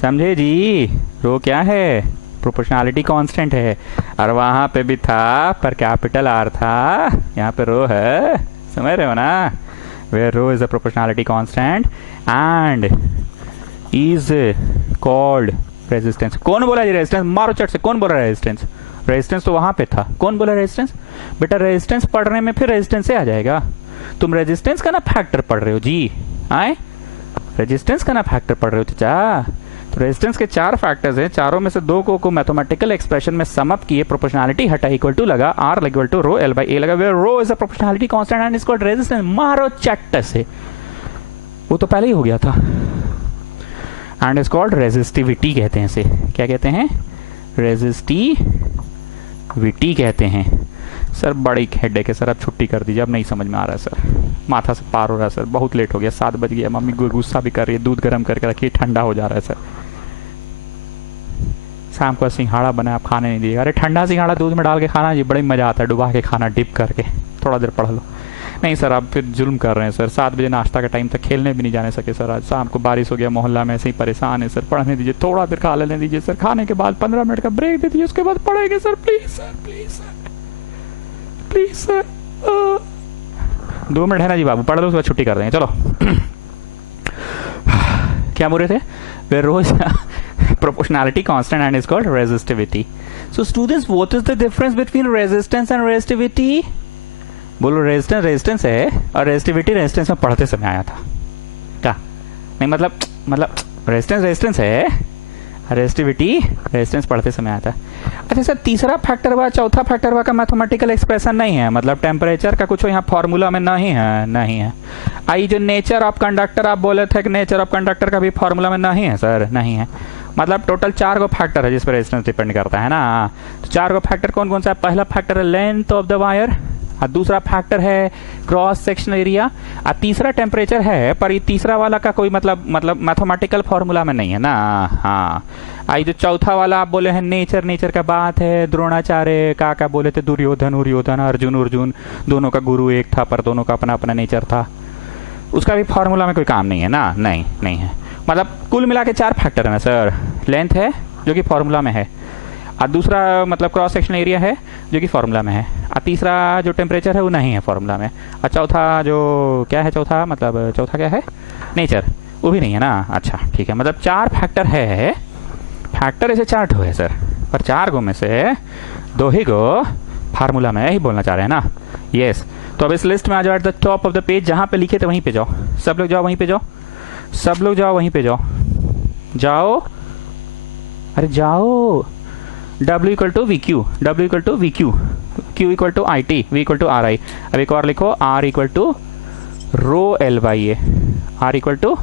समझे जी? रो क्या है? प्रोपोर्शनैलिटी कांस्टेंट है, और वहां पे भी था पर कैपिटल आर था, यहाँ पे रो है, समझ रहे हो ना? Where rho is a proportionality constant and is called resistance. कौन बोला जी रेजिस्टेंस? मारो चट से, कौन बोला रेजिस्टेंस? रेजिस्टेंस तो वहां पे था, कौन बोला रेजिस्टेंस? बेटा रेजिस्टेंस पढ़ने में फिर रेजिस्टेंस से आ जाएगा। तुम रेजिस्टेंस का ना फैक्टर पढ़ रहे हो जी, आए रेजिस्टेंस का ना फैक्टर पढ़ रहे हो चाचा। तो रेजिस्टेंस के 4 फैक्टर्स हैं, चारों में से 2 को मैथमेटिकल एक्सप्रेशन में सम अप किए, प्रोपोर्शनैलिटी हटा, इक्वल टू लगा, R equal to rho L by A लगा, where rho is a proportionality constant and is called resistance. मारो चट से, वो तो पहले ही हो गया था। एंड इज कॉल्ड रेजिस्टिविटी कहते हैं इसे। क्या कहते हैं? रेजिस्टिविटी कहते हैं। सर बड़ी हेडेक है सर, अब छुट्टी कर दीजिए, अब नहीं समझ में आ रहा है सर, माथा से पार हो रहा है सर, बहुत लेट हो गया, 7 बज गया, मम्मी गुस्सा भी कर रही है, दूध गर्म करके रखिए, ठंडा हो जा रहा है सर। शाम को सिंघाड़ा बना, आप खाने नहीं दिएगा। अरे ठंडा सिंघाड़ा दूध में डाल के खाना जी, बड़ा मजा आता है, डुबा के खाना डिप करके, थोड़ा देर पढ़ लो। नहीं सर आप फिर जुल्म कर रहे हैं सर, 7 बजे नाश्ता का टाइम तक, खेलने भी नहीं जाने सके सर, आज शाम को बारिश हो गया, मोहल्ला में ऐसे ही परेशान है सर, पढ़ने दीजिए, थोड़ा देर खा लेने दीजिए सर, खाने के बाद 15 मिनट का ब्रेक दे दीजिए, उसके बाद पढ़ेंगे sir, please sir, please sir, please sir. 2 minute है ना जी बाबू, पढ़ लो, उसके बाद छुट्टी कर देंगे, चलो। क्या बोल रहे थे? वे रोज proportionality constant and is called resistivity. So students, what is the difference between resistance and resistivity? बोलो रेजिस्टेंस रेजिस्टेंस है और रेजिस्टिविटी रेजिस्टेंस में पढ़ते समय आया था क्या? नहीं मतलब रेजिस्टेंस रेजिस्टेंस है, रेजिस्टिविटी रेजिस्टेंस पढ़ते समय आया था। अच्छा सर तीसरा फैक्टर हुआ, चौथा फैक्टर हुआ का मैथमेटिकल एक्सप्रेशन नहीं है, मतलब टेम्परेचर का कुछ यहाँ फॉर्मूला में नहीं है, नहीं है। आई जो नेचर ऑफ कंडक्टर आप बोले थे कि नेचर ऑफ कंडक्टर का भी फॉर्मूला में नहीं है सर, नहीं है। मतलब टोटल 4 फैक्टर है जिस पर रेजिस्टेंस डिपेंड करता है ना। तो 4 फैक्टर कौन कौन सा है? पहला फैक्टर है लेंथ ऑफ द वायर, और दूसरा फैक्टर है क्रॉस सेक्शन एरिया, और तीसरा टेम्परेचर है, पर ये तीसरा वाला का कोई मतलब मैथमेटिकल फॉर्मूला में नहीं है ना। हाँ आई जो चौथा वाला आप बोले हैं नेचर, नेचर का बात है, द्रोणाचार्य का बोले थे, दुर्योधन उर्योधन, अर्जुन अर्जुन, दोनों का गुरु एक था पर दोनों का अपना अपना नेचर था, उसका भी फॉर्मूला में कोई काम नहीं है ना, नहीं नहीं है। मतलब कुल मिला के 4 फैक्टर है ना सर, लेंथ है जो कि फॉर्मूला में है, और दूसरा मतलब क्रॉस सेक्शन एरिया है जो कि फॉर्मूला में है, और तीसरा जो टेम्परेचर है वो नहीं है फॉर्मूला में, और चौथा जो क्या है, चौथा मतलब चौथा क्या है? नेचर, वो भी नहीं है ना। अच्छा ठीक है, मतलब 4 फैक्टर है, फैक्टर ऐसे 4 ठो है सर, पर 4 गो में से 2 ही गो फार्मूला में ही बोलना चाह रहे हैं ना। यस तो अब इस लिस्ट में आ जाओ, eight the top of the page, जहाँ पे लिखे थे वहीं पे जाओ, सब लोग जाओ वहीं पे जाओ, सब लोग जाओ वहीं पे जाओ, जाओ अरे जाओ। W equal to V Q, W equal to V Q, Q equal to I T, V equal to R I. अब एक और लिखो, R equal to rho L by A, R equal to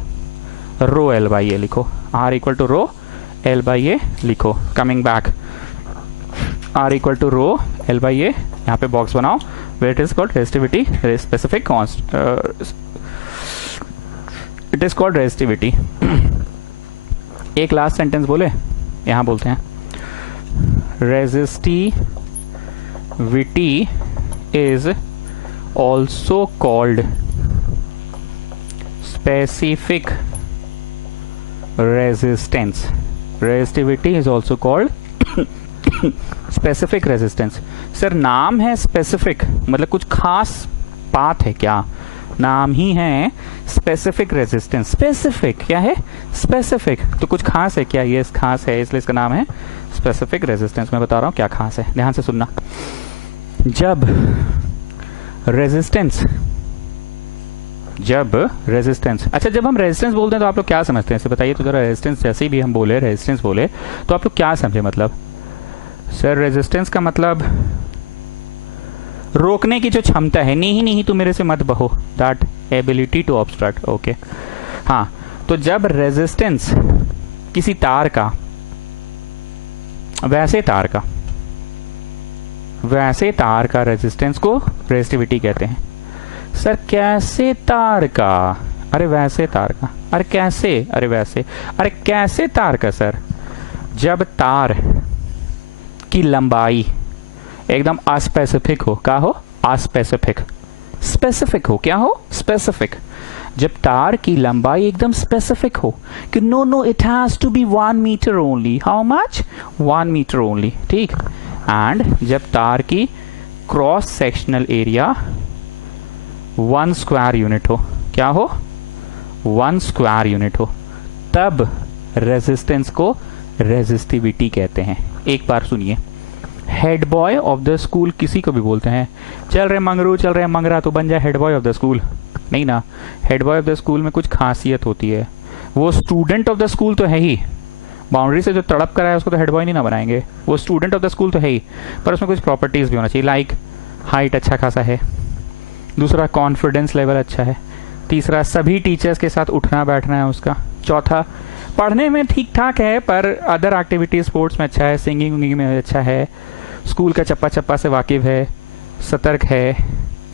rho L by A लिखो, R equal to rho L by A लिखो। Coming back, R equal to rho L by A, यहाँ पे box बनाओ, where it is called resistivity specific const, it is called resistivity. एक last sentence बोले, यहाँ बोलते हैं resistivity is also called specific resistance. Resistivity is also called specific resistance. Sir नाम है specific, मतलब कुछ खास बात है क्या? नाम ही है स्पेसिफिक रेजिस्टेंस। स्पेसिफिक क्या है? स्पेसिफिक, तो कुछ खास है क्या? ये खास है इसलिए इसका नाम है स्पेसिफिक रेजिस्टेंस। मैं बता रहा हूं क्या खास है, ध्यान से सुनना। जब रेजिस्टेंस अच्छा जब हम रेजिस्टेंस बोलते हैं तो आप लोग क्या समझते हैं इसे बताइए तो जरा। रेजिस्टेंस जैसे भी हम बोले, रेजिस्टेंस बोले तो आप लोग क्या समझे? मतलब सर रेजिस्टेंस का मतलब रोकने की जो क्षमता है, नहीं तू मेरे से मत बहो, that ability to obstruct. Okay हाँ, तो जब रेजिस्टेंस किसी तार का, वैसे तार का रेजिस्टेंस को रेजिस्टिविटी कहते हैं। सर कैसे तार का? अरे वैसे तार का। अरे कैसे? अरे वैसे। अरे कैसे तार का सर? जब तार की लंबाई एकदम अस्पेसिफिक हो। क्या हो? अस्पेसिफिक। स्पेसिफिक हो। क्या हो? स्पेसिफिक। जब तार की लंबाई एकदम स्पेसिफिक हो कि no it has to be 1 metre only, how much, 1 metre only, ठीक। एंड जब तार की cross sectional area 1 square unit हो, क्या हो, 1 स्क्वायर यूनिट हो, तब रेजिस्टेंस को रेजिस्टिविटी कहते हैं। एक बार सुनिए, head boy of the school किसी को भी बोलते हैं। चल रहे मंगरू, चल रहे मंगरा, तो बन जाए head boy of the school, नहीं ना। Head boy of the school में कुछ खासियत होती है, वो स्टूडेंट ऑफ द स्कूल तो है ही, बाउंड्री से जो तड़प कर है उसको तो हेड बॉय नहीं ना बनाएंगे, वो स्टूडेंट ऑफ द स्कूल तो है ही, पर उसमें कुछ प्रॉपर्टीज भी होना चाहिए, लाइक हाइट अच्छा खासा है, दूसरा कॉन्फिडेंस लेवल अच्छा है, तीसरा सभी टीचर्स के साथ उठना बैठना है उसका, चौथा पढ़ने में ठीक ठाक है पर अदर एक्टिविटीज स्पोर्ट्स में अच्छा है, सिंगिंग विंगिंग में अच्छा है, स्कूल का चप्पा चप्पा से वाकिफ है, सतर्क है,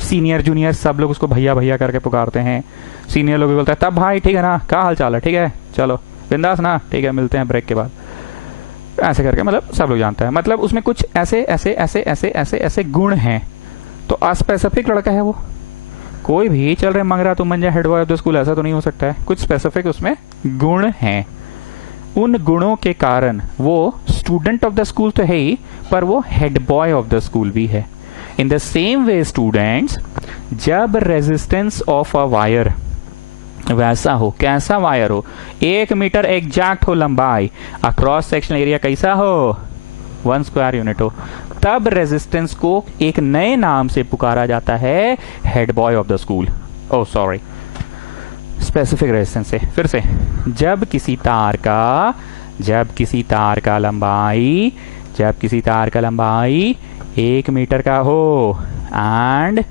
सीनियर जूनियर सब लोग उसको भैया भैया करके पुकारते हैं, सीनियर लोग भी बोलते हैं तब भाई ठीक है ना, क्या हाल चाल है, ठीक है चलो बिंदास ना, ठीक है मिलते हैं ब्रेक के बाद, ऐसे करके मतलब सब लोग जानते हैं, मतलब उसमें कुछ ऐसे ऐसे ऐसे ऐसे ऐसे ऐसे गुण हैं। तो अस्पेसिफिक लड़का है वो, कोई भी चल रहे मंग रहा तो मन जाए head boy of the school, ऐसा तो नहीं हो सकता है, कुछ स्पेसिफिक उसमें गुण हैं। उन गुणों के कारण वो स्टूडेंट ऑफ द स्कूल तो है ही, पर वो head boy of the school भी है। इन द सेम वे स्टूडेंट्स, जब रेजिस्टेंस ऑफ अ वायर वैसा हो, कैसा वायर हो, 1 मीटर एग्जैक्ट हो लंबाई, अक्रॉस सेक्शनल एरिया कैसा हो, 1 स्क्वायर यूनिट हो, तब रेजिस्टेंस को एक नए नाम से पुकारा जाता है, head boy of the school. Oh sorry, specific resistance से फिर से, जब किसी तार का लंबाई 1 मीटर का हो एंड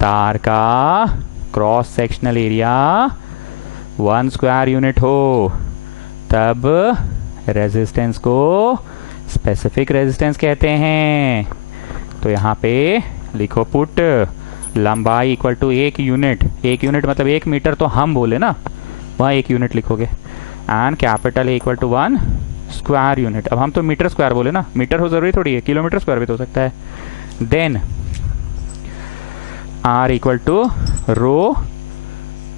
तार का cross sectional area 1 square unit हो, तब रेजिस्टेंस को स्पेसिफिक रेजिस्टेंस कहते हैं। तो यहाँ पे लिखो पुट लंबाई इक्वल टू 1 यूनिट, 1 यूनिट मतलब 1 मीटर तो हम बोले ना, वहाँ 1 यूनिट लिखोगे, and capital A equal to 1 square unit. अब हम तो मीटर स्क्वायर बोले ना, मीटर हो जरूरी थोड़ी है, किलोमीटर स्क्वायर भी तो हो सकता है। Then R equal to rho,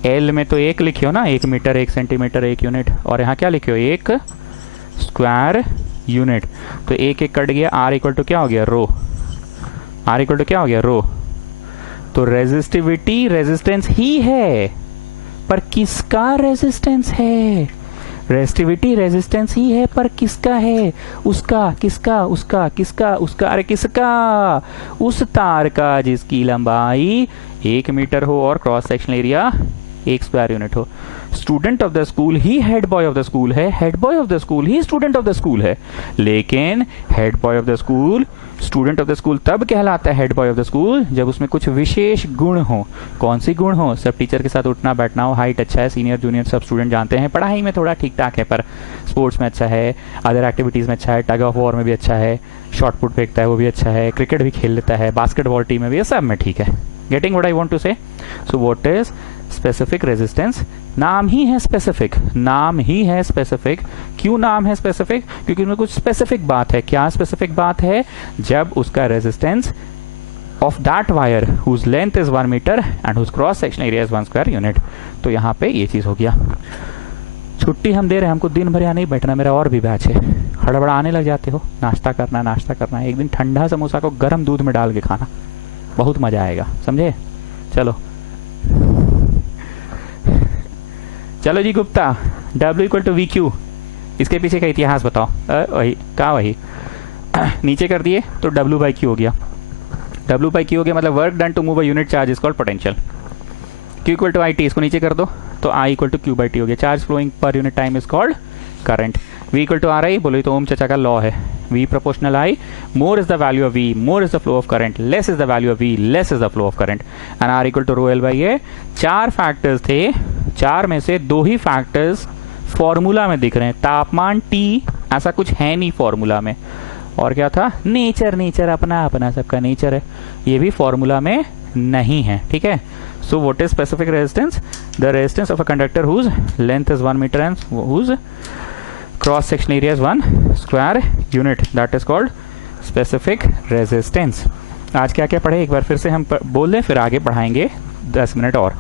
L में तो 1 लिखियो ना, 1 मीटर 1 सेंटीमीटर 1 यूनिट, और यहाँ क्या लिखियो 1 स्क्वायर यूनिट, तो 1 1 कट गया, आर इक्वल टू क्या हो गया रो, आर इक्वल टू क्या हो गया रो। तो रेजिस्टिविटी रेजिस्टेंस ही है, पर किसका रेजिस्टेंस है, रेजिस्टिविटी रेजिस्टेंस ही है पर किसका है, उसका, किसका, उसका, किसका, उसका, अरे किसका, उस तार का जिसकी लंबाई 1 मीटर हो और cross sectional area 1 square unit हो। स्टूडेंट ऑफ द स्कूल ही head boy of the school है, head boy of the school ही स्टूडेंट ऑफ द स्कूल है, लेकिन head boy of the school student of the school तब कहलाता है head boy of the school जब उसमें कुछ विशेष गुण हो। कौन सी गुण हो, सब टीचर के साथ उठना बैठना हो, हाइट अच्छा है, सीनियर जूनियर सब स्टूडेंट जानते हैं, पढ़ाई में थोड़ा ठीक ठाक है पर स्पोर्ट्स में अच्छा है, अदर एक्टिविटीज में अच्छा है, टग ऑफ वॉर में भी अच्छा है, शॉर्ट पुट फेंकता है वो भी अच्छा है, क्रिकेट भी खेल लेता है, बास्केटबॉल टीम में भी, सब में ठीक है। Getting what I want to say. So what is specific resistance, नाम ही है स्पेसिफिक, नाम ही है स्पेसिफिक। क्यों नाम है स्पेसिफिक, क्योंकि उसमें कुछ स्पेसिफिक बात है। क्या स्पेसिफिक बात है, जब उसका resistance of that wire whose length is 1 metre and whose cross section area is 1 square unit. तो यहाँ पे ये चीज हो गया। छुट्टी हम दे रहे हैं, हमको दिन भर यहाँ नहीं बैठना, मेरा और भी बैच है, हड़बड़ाने लग जाते हो, नाश्ता करना नाश्ता करना, एक दिन ठंडा समोसा को गर्म दूध में डाल के खाना, बहुत मजा आएगा, समझे। चलो चलो जी Gupta, W equal to V Q, इसके पीछे का इतिहास बताओ। वही कहा, वही नीचे कर दिए तो W बाई क्यू हो गया, W बाई क्यू हो गया मतलब work done to move a unit charge is called potential. Q equal to I T, इसको नीचे कर दो तो I equal to Q by T हो गया, charge flowing per unit time is called current. V equal to R I, बोलो तो Ohm चचा का लॉ है, V proportional I, more is the value of V, more is the flow of current, less is the value of V, less is the flow of current, and R equal to rho L by A. 4 factors थे, 4 में से 2 ही factors formula में दिख रहे हैं, तापमान T ऐसा कुछ है नहीं फॉर्मूला में, और क्या था नेचर, नेचर अपना अपना सबका नेचर है, ये भी फॉर्मूला में नहीं है, ठीक है। So what is specific resistance, the resistance of a conductor whose length is 1 metre and whose cross section area is 1 square unit, that is called specific resistance. आज क्या क्या पढ़े एक बार फिर से हम बोल दें, फिर आगे पढ़ाएंगे 10 मिनट और।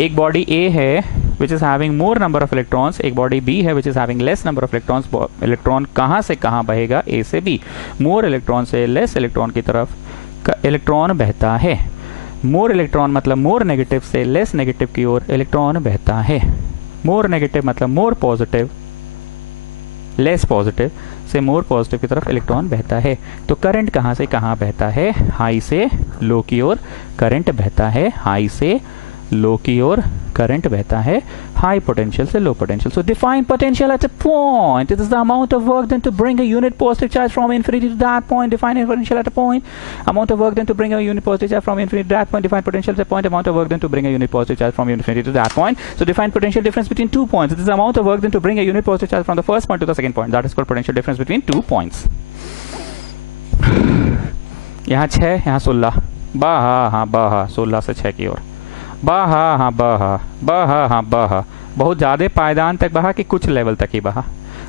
एक बॉडी ए है which is having more number of electrons, एक बॉडी बी है which is having less number of electrons. Electron कहाँ से कहाँ बहेगा? ए से बी। मोर इलेक्ट्रॉन से लेस इलेक्ट्रॉन की तरफ इलेक्ट्रॉन बहता है। मोर इलेक्ट्रॉन मतलब मोर नेगेटिव से लेस नेगेटिव की ओर इलेक्ट्रॉन बहता है। मोर नेगेटिव मतलब मोर पॉजिटिव, लेस पॉजिटिव से मोर पॉजिटिव की तरफ इलेक्ट्रॉन बहता है। तो करंट कहाँ से कहाँ बहता है? हाई से लो की ओर करंट बहता है। हाई से लो की ओर करंट बहता है, हाई पोटेंशियल से low potential. So define potential at a point, it is the amount of work done to bring a unit positive charge from infinity to that point. Define potential at a point, amount of work done to bring a unit positive charge from infinity to that point. Define potential at a point, amount of work done to bring a unit positive charge from infinity to that point. So define potential difference between two points, it is the amount of work done to bring a unit positive charge from the first point to the second point, that is called potential difference between two points. यहाँ 6, यहाँ 16, बहा हाँ बहा 16 से 6 की ओर, बहा हाँ बहा, बहा हाँ बहा, बहुत ज़्यादा पायदान तक बहा कि कुछ लेवल तक ही बहा,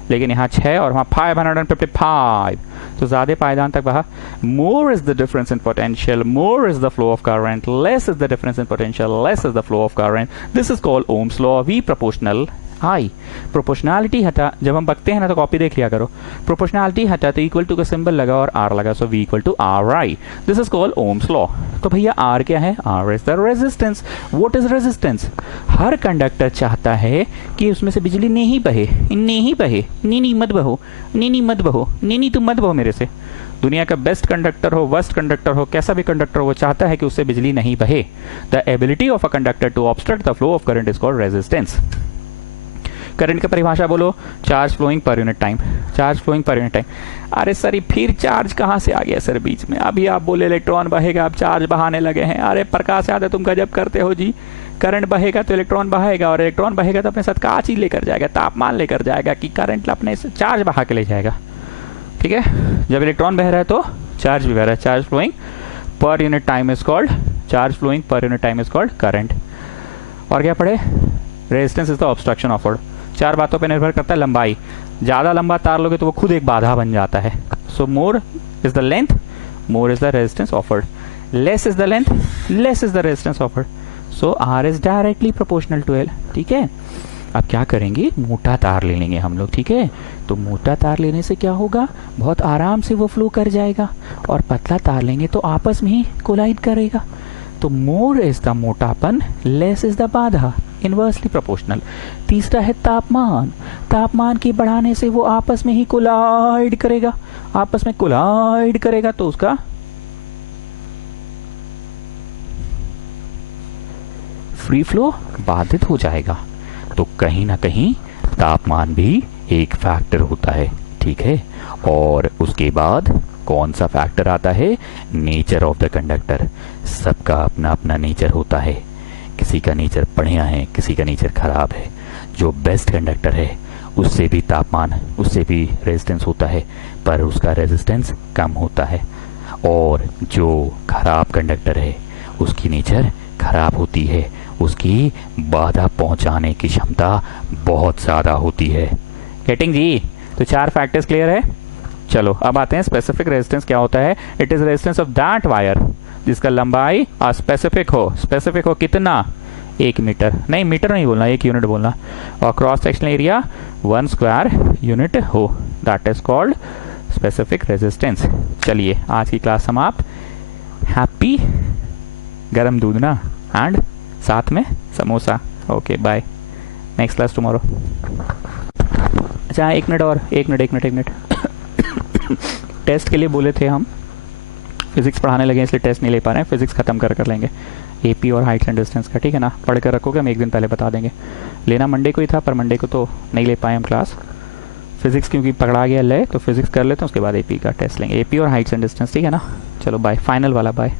लेकिन यहाँ 6 और वहाँ 555, तो ज़्यादा पायदान तक बहा। मोर is the difference in potential, more is the flow of current, less is the difference in potential, less is the flow of current. This is called Ohm's law, V proportional I. Proportionality हटा, जब हम बकते हैं ना तो copy देख लिया करो। Proportionality हटा तो इक्वल टू का सिंबल लगा और आर लगा, so V equal to R I. This is called Ohm's law. तो भैया आर क्या है? R is the resistance. What is resistance? हर कंडक्टर चाहता है कि उसमें से बिजली नहीं बहे, नहीं बहे, नी मत बहो, नी मत बहो, नी तुम मत बहो मेरे से। दुनिया का बेस्ट कंडक्टर हो, वर्स्ट कंडक्टर हो, कैसा भी कंडक्टर हो, वो चाहता है कि उससे बिजली नहीं बहे। The ability of a conductor to obstruct the flow of current is called resistance. Current की परिभाषा बोलो, charge flowing per unit time. Charge flowing per unit time. अरे सर ये फिर चार्ज कहाँ से आ गया सर बीच में? अभी आप बोले इलेक्ट्रॉन बहेगा, आप चार्ज बहाने लगे हैं। अरे प्रकाश यादव तुम गजब करते हो जी। करंट बहेगा तो इलेक्ट्रॉन बहेगा, और इलेक्ट्रॉन बहेगा तो अपने साथ का चीज लेकर जाएगा? तापमान लेकर जाएगा कि करंट अपने चार्ज बहा के ले जाएगा। ठीक है, जब इलेक्ट्रॉन बह रहा है तो चार्ज भी बह रहा है। Charge flowing per unit time is called, charge flowing per unit time is called current. और क्या पढ़े? Resistance is the obstruction offered. 4 बातों पे निर्भर करता है। लंबाई, ज़्यादा लंबा तार लोगे तो वो खुद एक बाधा बन जाता है। So more is the length, more is the resistance offered. Less is the length, less is the resistance offered. So R is directly proportional to L. ठीक है, अब क्या करेंगे? मोटा तार ले लेंगे हम लोग। ठीक है, तो मोटा तार लेने से क्या होगा? बहुत आराम से वो फ्लो कर जाएगा, और पतला तार लेंगे तो आपस में ही कोलाइड करेगा। तो मोर इज द मोटापन, लेस इज द बाधा, इनवर्सली प्रोपोर्शनल। तीसरा है तापमान। तापमान के बढ़ाने से वो आपस में ही कोलाइड करेगा, आपस में कोलाइड करेगा तो उसका फ्री फ्लो बाधित हो जाएगा। तो कहीं ना कहीं तापमान भी एक फैक्टर होता है। ठीक है, और उसके बाद कौन सा फैक्टर आता है? Nature of the conductor. सबका अपना अपना नेचर होता है, किसी का नेचर बढ़िया है, किसी का नेचर खराब है। जो बेस्ट कंडक्टर है उससे भी तापमान, उससे भी रेजिस्टेंस होता है, पर उसका रेजिस्टेंस कम होता है। और जो खराब कंडक्टर है उसकी नेचर खराब होती है, उसकी बाधा पहुंचाने की क्षमता बहुत ज़्यादा होती है। गेटिंग जी? तो 4 फैक्टर्स क्लियर है। चलो अब आते हैं स्पेसिफिक रेजिस्टेंस क्या होता है। It is resistance of that wire जिसका लंबाई स्पेसिफिक हो। स्पेसिफिक हो कितना? 1 मीटर, नहीं मीटर नहीं बोलना, 1 यूनिट बोलना, और cross sectional area 1 square unit हो, that is called specific resistance. चलिए आज की क्लास समाप्त। हैप्पी गरम दूध ना, एंड साथ में samosa. Okay bye, next class tomorrow. अच्छा 1 मिनट और, 1 मिनट टेस्ट के लिए बोले थे हम, फिजिक्स पढ़ाने लगे इसलिए टेस्ट नहीं ले पा रहे हैं। फिजिक्स खत्म कर लेंगे, एपी और हाइट्स एंड डिस्टेंस का। ठीक है ना, पढ़ कर रखोगे, हम 1 दिन पहले बता देंगे। लेना मंडे को ही था, पर मंडे को तो नहीं ले पाए हम क्लास। फिजिक्स क्योंकि पकड़ा गया ले, तो फिजिक्स कर लेते हैं, उसके बाद एपी का टेस्ट लेंगे, एपी और हाइट्स एंड डिस्टेंस। ठीक है ना, चलो बाय, फाइनल वाला बाय।